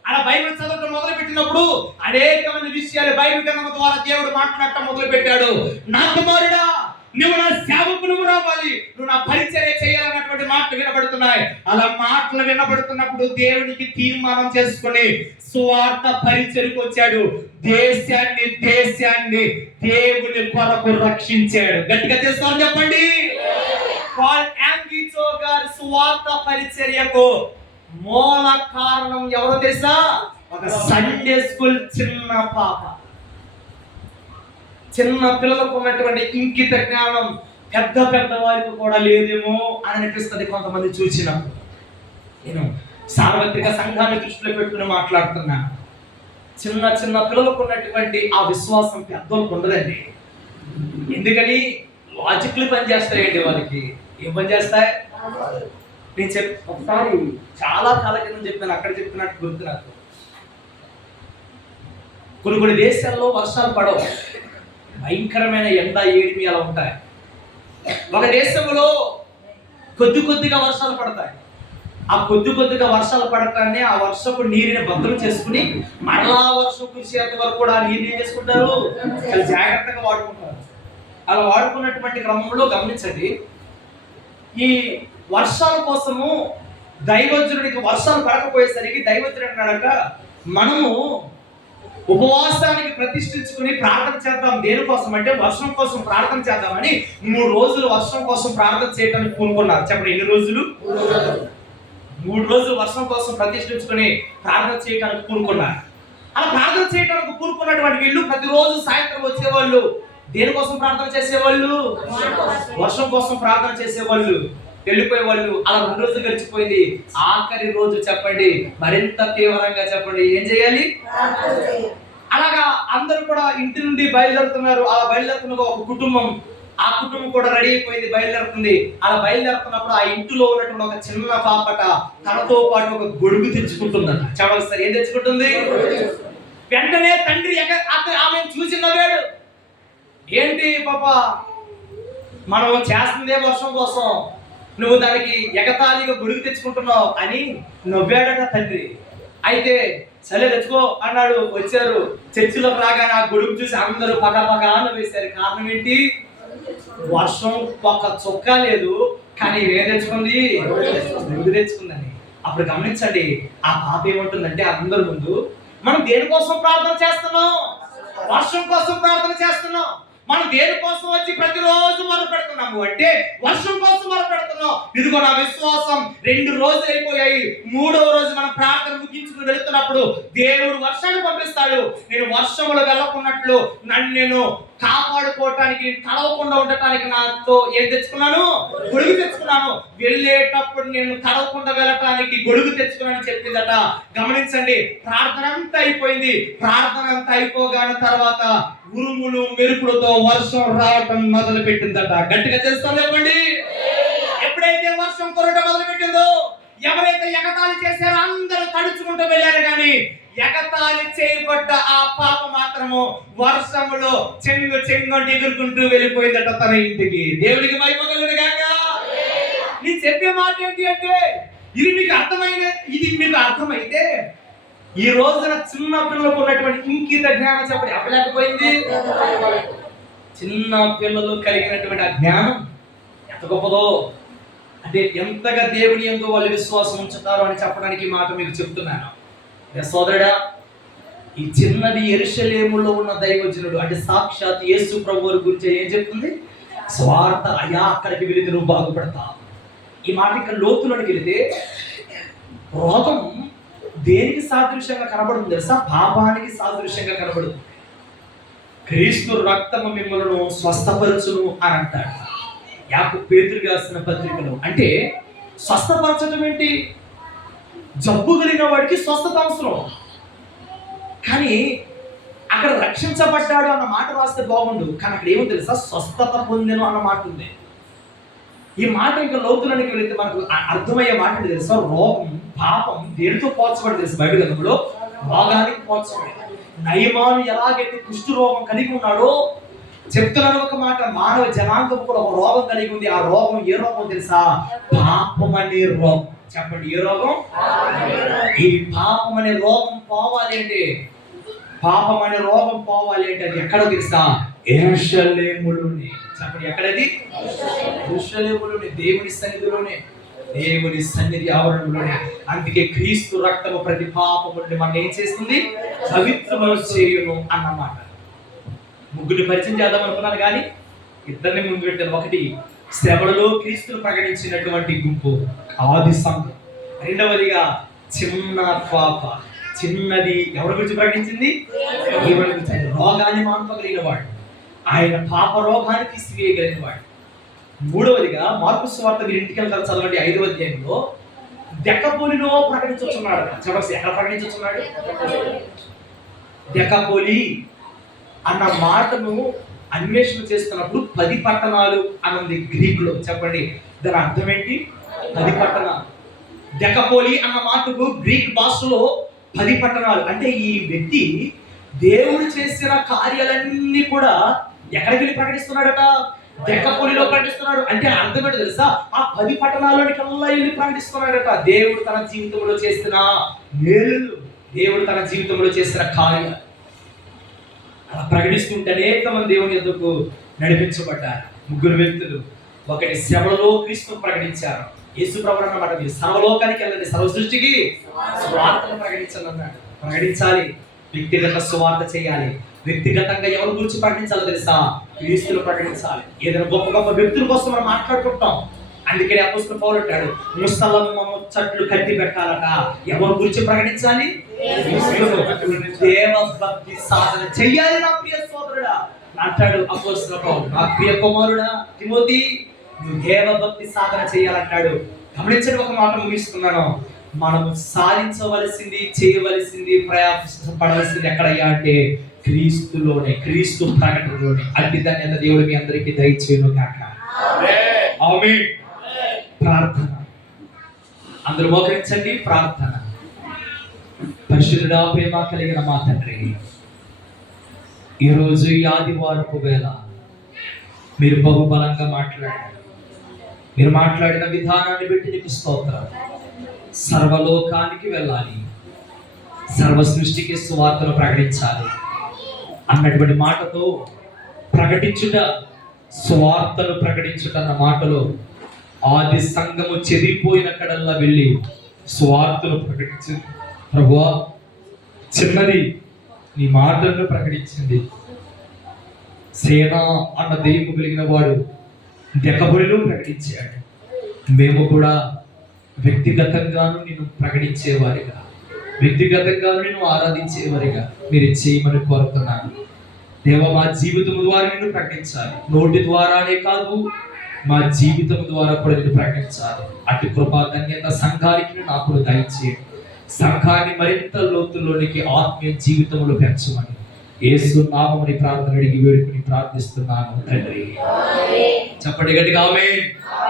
అలా బైబిల్ చదవటం మొదలు పెట్టినప్పుడు అనేకమైన విషయాలు బైబిల్ గ్రంథం ద్వారా దేవుడు మాట్లాడటం మొదలు పెట్టాడు. నా కుమారుడా, నువ్వు నా సేవకుడు రావాలి, నువ్వు నా పరిచర్య చేయాలన్నటువంటి మాటలు వినబడుతున్నాయి. అలా మాటలు వినబడుతున్నప్పుడు దేవునికి తీర్మానం చేసుకుని సువార్త పరిచర్యకు వచ్చాడు. దేశాన్ని దేవుని కొరకు రక్షించాడు. గట్టిగా చేస్తామని చెప్పండి. పాల్ యాంగిచో గారి సువార్త పరిచర్యకు మూల కారణం ఎవరో తెలుసా? ఒక సండే స్కూల్ చిన్న పాప. చిన్న పిల్లలకు ఉన్నటువంటి ఇంకిత జ్ఞానం పెద్ద వారికి కూడా లేదేమో అని అనిపిస్తుంది కొంతమంది చూసినప్పుడు. నేను సార్వత్రిక సంఘాన్ని దృష్టిలో పెట్టుకుని మాట్లాడుతున్నాను. చిన్న పిల్లలకు ఉన్నటువంటి ఆ విశ్వాసం పెద్దలకు ఉండదండి. ఎందుకని? లాజిక్లు పనిచేస్తాయండి వాళ్ళకి. ఏం పనిచేస్తాయి? నేను ఒకసారి చాలా కాలం కింద చెప్పాను, అక్కడ చెప్పినట్టు గుర్తు నాకు. కొన్ని దేశాల్లో వర్షాలు పడవు, భయంకరమైన ఎండ ఏడిమి అలా ఉంటాయి. ఒక దేశంలో కొద్దిగా వర్షాలు పడతాయి. ఆ కొద్దిగా వర్షాలు పడటాన్ని ఆ వర్షపు నీరుని భద్రం చేసుకుని మరలా వర్షం కురిసేంత వరకు కూడా ఆ నీరు ఏం చేసుకుంటారు, చాలా జాగ్రత్తగా వాడుకుంటారు. అలా వాడుకున్నటువంటి క్రమంలో గమనించండి, ఈ వర్షాల కోసము దైవజనుడికి వర్షాలు పడకపోయేసరికి దైవజనుడు అన్నాక, మనము ఉపవాసానికి ప్రతిష్ఠించుకుని ప్రార్థన చేద్దాం. దేనికోసం అంటే వర్షం కోసం ప్రార్థన చేద్దామని 3 రోజులు వర్షం కోసం ప్రార్థన చేయడానికి పూనుకున్నారు. చెప్పండి, ఎన్ని రోజులు? 3 రోజులు వర్షం కోసం ప్రతిష్ఠించుకుని ప్రార్థన చేయడానికి పూనుకున్నారు. అలా ప్రార్థన చేయడానికి పూనుకున్నటువంటి వీళ్ళు ప్రతిరోజు సాయంత్రం వచ్చేవాళ్ళు. దేనికోసం ప్రార్థన చేసేవాళ్ళు? వర్షం కోసం ప్రార్థన చేసేవాళ్ళు. వెళ్ళిపోయేవాళ్ళు. అలా 2 రోజులు గడిచిపోయింది. ఆఖరి రోజు చెప్పండి, మరింత తీవ్రంగా చెప్పండి, ఏం చేయాలి? అలాగా అందరూ కూడా ఇంటి నుండి బయలుదేరుతున్నారు. అలా బయలుదేరుతున్న ఒక కుటుంబం, ఆ కుటుంబం కూడా రెడీ అయిపోయింది, బయలుదేరుతుంది. అలా బయలుదేరుతున్నప్పుడు ఆ ఇంటిలో ఉన్నటువంటి ఒక చిన్న పాపట తనతో పాటు ఒక గొడుగు తెచ్చుకుంటుందంట. చెప్పండి సార్, ఏం తెచ్చుకుంటుంది? వెంటనే తండ్రి ఆమె చూసి నవ్వాడు. ఏంటి పాప, మనం చేస్తుందే వర్షం కోసం, నువ్వు దానికి ఎగతాళిగా గొడుగు తెచ్చుకుంటున్నావు అని నవ్వాడట తండ్రి. అయితే సరే తెచ్చుకో అన్నాడు. వచ్చారు. చర్చిలోకి రాగానే ఆ గొడుగు చూసి అందరూ పక్క వేశారు. కారణం ఏంటి? వర్షం ఒక చొక్కా లేదు, కానీ ఏం తెచ్చుకుంది? గొడుగు తెచ్చుకుందని. అప్పుడు గమనించండి, ఆ పాప ఏమంటుందంటే అందరి ముందు, మనం దేనికోసం ప్రార్థన చేస్తున్నాం? వర్షం కోసం ప్రార్థన చేస్తున్నాం. మనం దేనికోసం వచ్చి ప్రతిరోజు మొదలు పెడుతున్నాము అంటే వర్షం కోసం మొదలు పెడుతున్నాం. ఇదిగో నా విశ్వాసం 2 రోజులు అయిపోయాయి. 3వ రోజు మనం ప్రార్థన ముగించుకుని వెళుతున్నప్పుడు దేవుడు వర్షాన్ని పంపిస్తాడు. నేను వర్షంలో వెళ్ళకున్నట్లు నేను కాపాడుకోవటానికి, తడవకుండా ఉండటానికి నాతో ఏం తెచ్చుకున్నాను? గొడుగు తెచ్చుకున్నాను. వెళ్ళేటప్పుడు నేను తడవకుండా వెళ్ళటానికి గొడుగు తెచ్చుకున్నాను చెప్పిందట. గమనించండి, ప్రార్థన అంతా అయిపోయింది. ప్రార్థన అంతా అయిపోగానే తర్వాత ఉరుములు మెరుపులతో వర్షం రావటం మొదలు పెట్టిందట. గట్టిగా చేస్తాం చెప్పండి. ఎప్పుడైతే వర్షం కురవడం మొదలు పెట్టిందో ఎవరైతే ఎగతాళి చేశారో అందరూ తడుచుకుంటూ వెళ్ళారు, కానీ ఎగతాళి చేయబడ్డ ఆ పాప మాత్రము వర్షములో చెంగు చెంగొంటి ఎగురుకుంటూ వెళ్ళిపోయిందట తన ఇంటికి. దేవుడికి మహిమ కలుగును గాక. నేను చెప్పే మాట ఏంటి అంటే, ఇది మీకు అర్థమైతే ఈ రోజున చిన్న పిల్లలకు ఉన్నటువంటి ఇంకిత జ్ఞానం చెప్పండి అప్పలేకపోయింది. చిన్న పిల్లలు కలిగినటువంటి ఆ జ్ఞానం ఎంత గొప్పదో, అంటే ఎంతగా దేవుని యందు వాళ్ళు విశ్వాసం ఉంచుతారు అని చెప్పడానికి ఈ మాట మీకు చెప్తున్నాను. సోదరుడా, ఈ చిన్నది యెరూషలేములో ఉన్న దైవజనుడు అంటే సాక్షాత్ యేసు ప్రభువు గురించి ఏం చెప్తుంది? స్వార్థ అయ్యా అక్కడికి వెళితే నువ్వు బాగుపడతావు. ఈ మాట ఇక్కడ లోతులోకి వెళితే రోగం దేనికి సాదృశ్యంగా కనబడుతుంది తెలుసా? పాపానికి సాదృశ్యంగా కనబడుతుంది. క్రీస్తు రక్తము మిమ్మల్ని స్వస్థపరచును అని అంటాడు యాకోబు పేతురు రాసిన పత్రికలో. అంటే స్వస్థపరచడం ఏంటి? జబ్బు కలిగిన వాడికి స్వస్థత అవసరం, కానీ అక్కడ రక్షించబడ్డాడు అన్న మాట రాస్తే బాగుండు, కానీ అక్కడ ఏమో తెలుసా? స్వస్థత పొందెను అన్న మాట ఉంది. ఈ మాట ఇంకా లోతులోనికి వెళితే మనకు అర్థమయ్యే మాట ఏంటి తెలుసా? రోగం, పాపం దేనితో పోల్చబడి తెలుసు బైబిల్ గ్రంథంలో? రోగానికి పోల్చబడి. నయమాను ఎలాగైతే కుష్ఠ రోగం కలిగి ఉన్నాడో చెప్తున్నాను ఒక మాట, మానవ జనాంగం కూడా ఒక రోగం కలిగి ఉంది. ఆ రోగం ఏ రోగం తెలుసా? పాపం అనే రోగం. చెప్పండి, ఏ రోగం? ఈ పాపం అనే రోగం పోవాలి అంటే, పాపం అనే రోగం పోవాలి అంటే అది ఎక్కడ తెలుసా? యెరూషలేములోనే. చెప్పండి, ఎక్కడది? యెరూషలేములోనే, దేవుని సన్నిధిలోనే, దేవుని సన్నిధి ఆవరణలోనే. అందుకే క్రీస్తు రక్తము ప్రతి పాపము నుండి మనం ఏం చేస్తుంది? పవిత్రము చేయును అన్నమాట. ముగ్గురిని పరిచయం చేద్దాం అనుకున్నాను, కానీ ఇద్దరిని ముందు పెట్టాను. ఒకటి శ్రమలలో క్రీస్తును ప్రకటించినటువంటి గుంపు, ఆది సంఘం. రెండవదిగా చిన్న పాప, చిన్నది ఎవరి గురించి ప్రకటించింది? దేవుని గురించి. రోగాన్ని మాన్పగలిగిన వాడు, ఆయన పాప రోగాన్ని తీసివేయగలిగిన వాడు. మూడవదిగా మార్కు సువార్త, మీరు ఇంటికి వెళ్తారు చదవండి 5వ అధ్యాయంలో, దెక్కపోలిలో ప్రకటించున్నాడు. చెప్పండి, ఎక్కడ ప్రకటించున్నాడు? దెక్కపోలి అన్న మాటను అన్వేషణ చేస్తున్నప్పుడు 10 పట్టణాలు అన్నది గ్రీక్ లో. చెప్పండి, దాని అర్థం ఏంటి? 10 పట్టణాలు. దెక్కపోలి అన్న మాటకు గ్రీక్ భాషలో 10 పట్టణాలు. అంటే ఈ వ్యక్తి దేవుడు చేసిన కార్యాలన్నీ కూడా ఎక్కడికి వెళ్ళి ప్రకటిస్తున్నాడట? దెక్కపోలిలో ప్రకటిస్తున్నాడు. అంటే అర్థం ఏంటో తెలుసా? ఆ 10 పట్టణాల్లోకి వెళ్ళి ప్రకటిస్తున్నాడట దేవుడు తన జీవితంలో చేసిన మేలు, దేవుడు తన జీవితంలో చేసిన కార్యాలు. అలా ప్రకటిస్తుంటే అనేక మంది దేవుని యొద్దకు నడిపించబడ్డారు. ముగ్గురు వ్యక్తులు. ఒకటి శ్రమలలో క్రీస్తును ప్రకటించారు. యేసు ప్రభువు అన్నమాట, మీరు సర్వలోకానికి వెళ్ళండి, సర్వ సృష్టికి సువార్తను ప్రకటించాలి అన్నాడు. ప్రకటించాలి, వ్యక్తిగత సువార్త చేయాలి. వ్యక్తిగతంగా ఎవరి గురించి ప్రకటించాలో తెలుసా? క్రీస్తును ప్రకటించాలి. ఏదైనా గొప్ప గొప్ప వ్యక్తుల కోసం మనం మాట్లాడుకుంటాం. అందుకని అపోస్తలుడు పౌలు అంటాడు, ముసలమ్మ ముచ్చట్లు కట్టి పెట్టాలట. ఎవరి గురించి ప్రకటించాలి? దేవభక్తి సాధన చెయ్యాలి నా ప్రియ సోదరుడా అంటాడు అపోస్తలుడు పౌలు. నా ప్రియ కుమారుడా తిమోతి, నువ్వు దేవభక్తి సాధన చేయాలంటాడు. గమనించండి, ఒక మాట ముగిస్తున్నాను. మనము సాధించవలసింది, చేయవలసింది, ప్రయాసపడవలసింది ఎక్కడయ్యా అంటే క్రీస్తులోనే, క్రీస్తు ప్రకటనలోనే. అట్టి ధన్యత దేవుడు మీ అందరికీ దయచేయును గాక. ఆమేన్. ప్రార్థన, అందరూ మోకరించండి. ప్రార్థన. పరిశుద్ధుడా, ప్రేమ కలిగిన మా తండ్రి, ఈరోజు ఈ ఆదివారపు వేళ మీరు బహుబలంగా మాట్లాడారు. మీరు మాట్లాడిన విధానాన్ని బట్టి నీకు స్తోత్రం. సర్వలోకానికి వెళ్ళాలి, సర్వ సృష్టికి సువార్తను ప్రకటించాలి అన్నటువంటి మాటతో ప్రకటించుట, సువార్తను ప్రకటించుట అన్న మాటలో ఆది సంఘము చెదిరిపోయిన కడల్లా వెళ్ళి సువార్తను ప్రకటించింది. ప్రభువా, చిన్నది నీ మాటలను ప్రకటించింది. సేన అన్న దెయ్యము కలిగిన వాడు దెక్కబడిలో ప్రకటించాడు. మేము కూడా వ్యక్తిగతంగాను నేను ప్రకటించేవారిగా, వ్యక్తిగతంగాను నేను ఆరాధించేవారిగా మీరు చేయమని కోరుతున్నాను. దేవ, మా జీవితం ద్వారా నేను ప్రకటించాలి. నోటి ద్వారానే కాదు, మా జీవితం ద్వారా కూడా నేను ప్రకటించాలి. అటు కృపా ధన్యత సంఘానికి నాకు దయచేయండి. సంఘాన్ని మరింత లోతుల్లోనికి ఆత్మీయ జీవితంలో పెంచమని యేసు నామముని ప్రార్థన అడిగి వేడుకుని ప్రార్థిస్తున్నాను తండ్రి. చెప్పండి గట్టిగా ఆమేన్.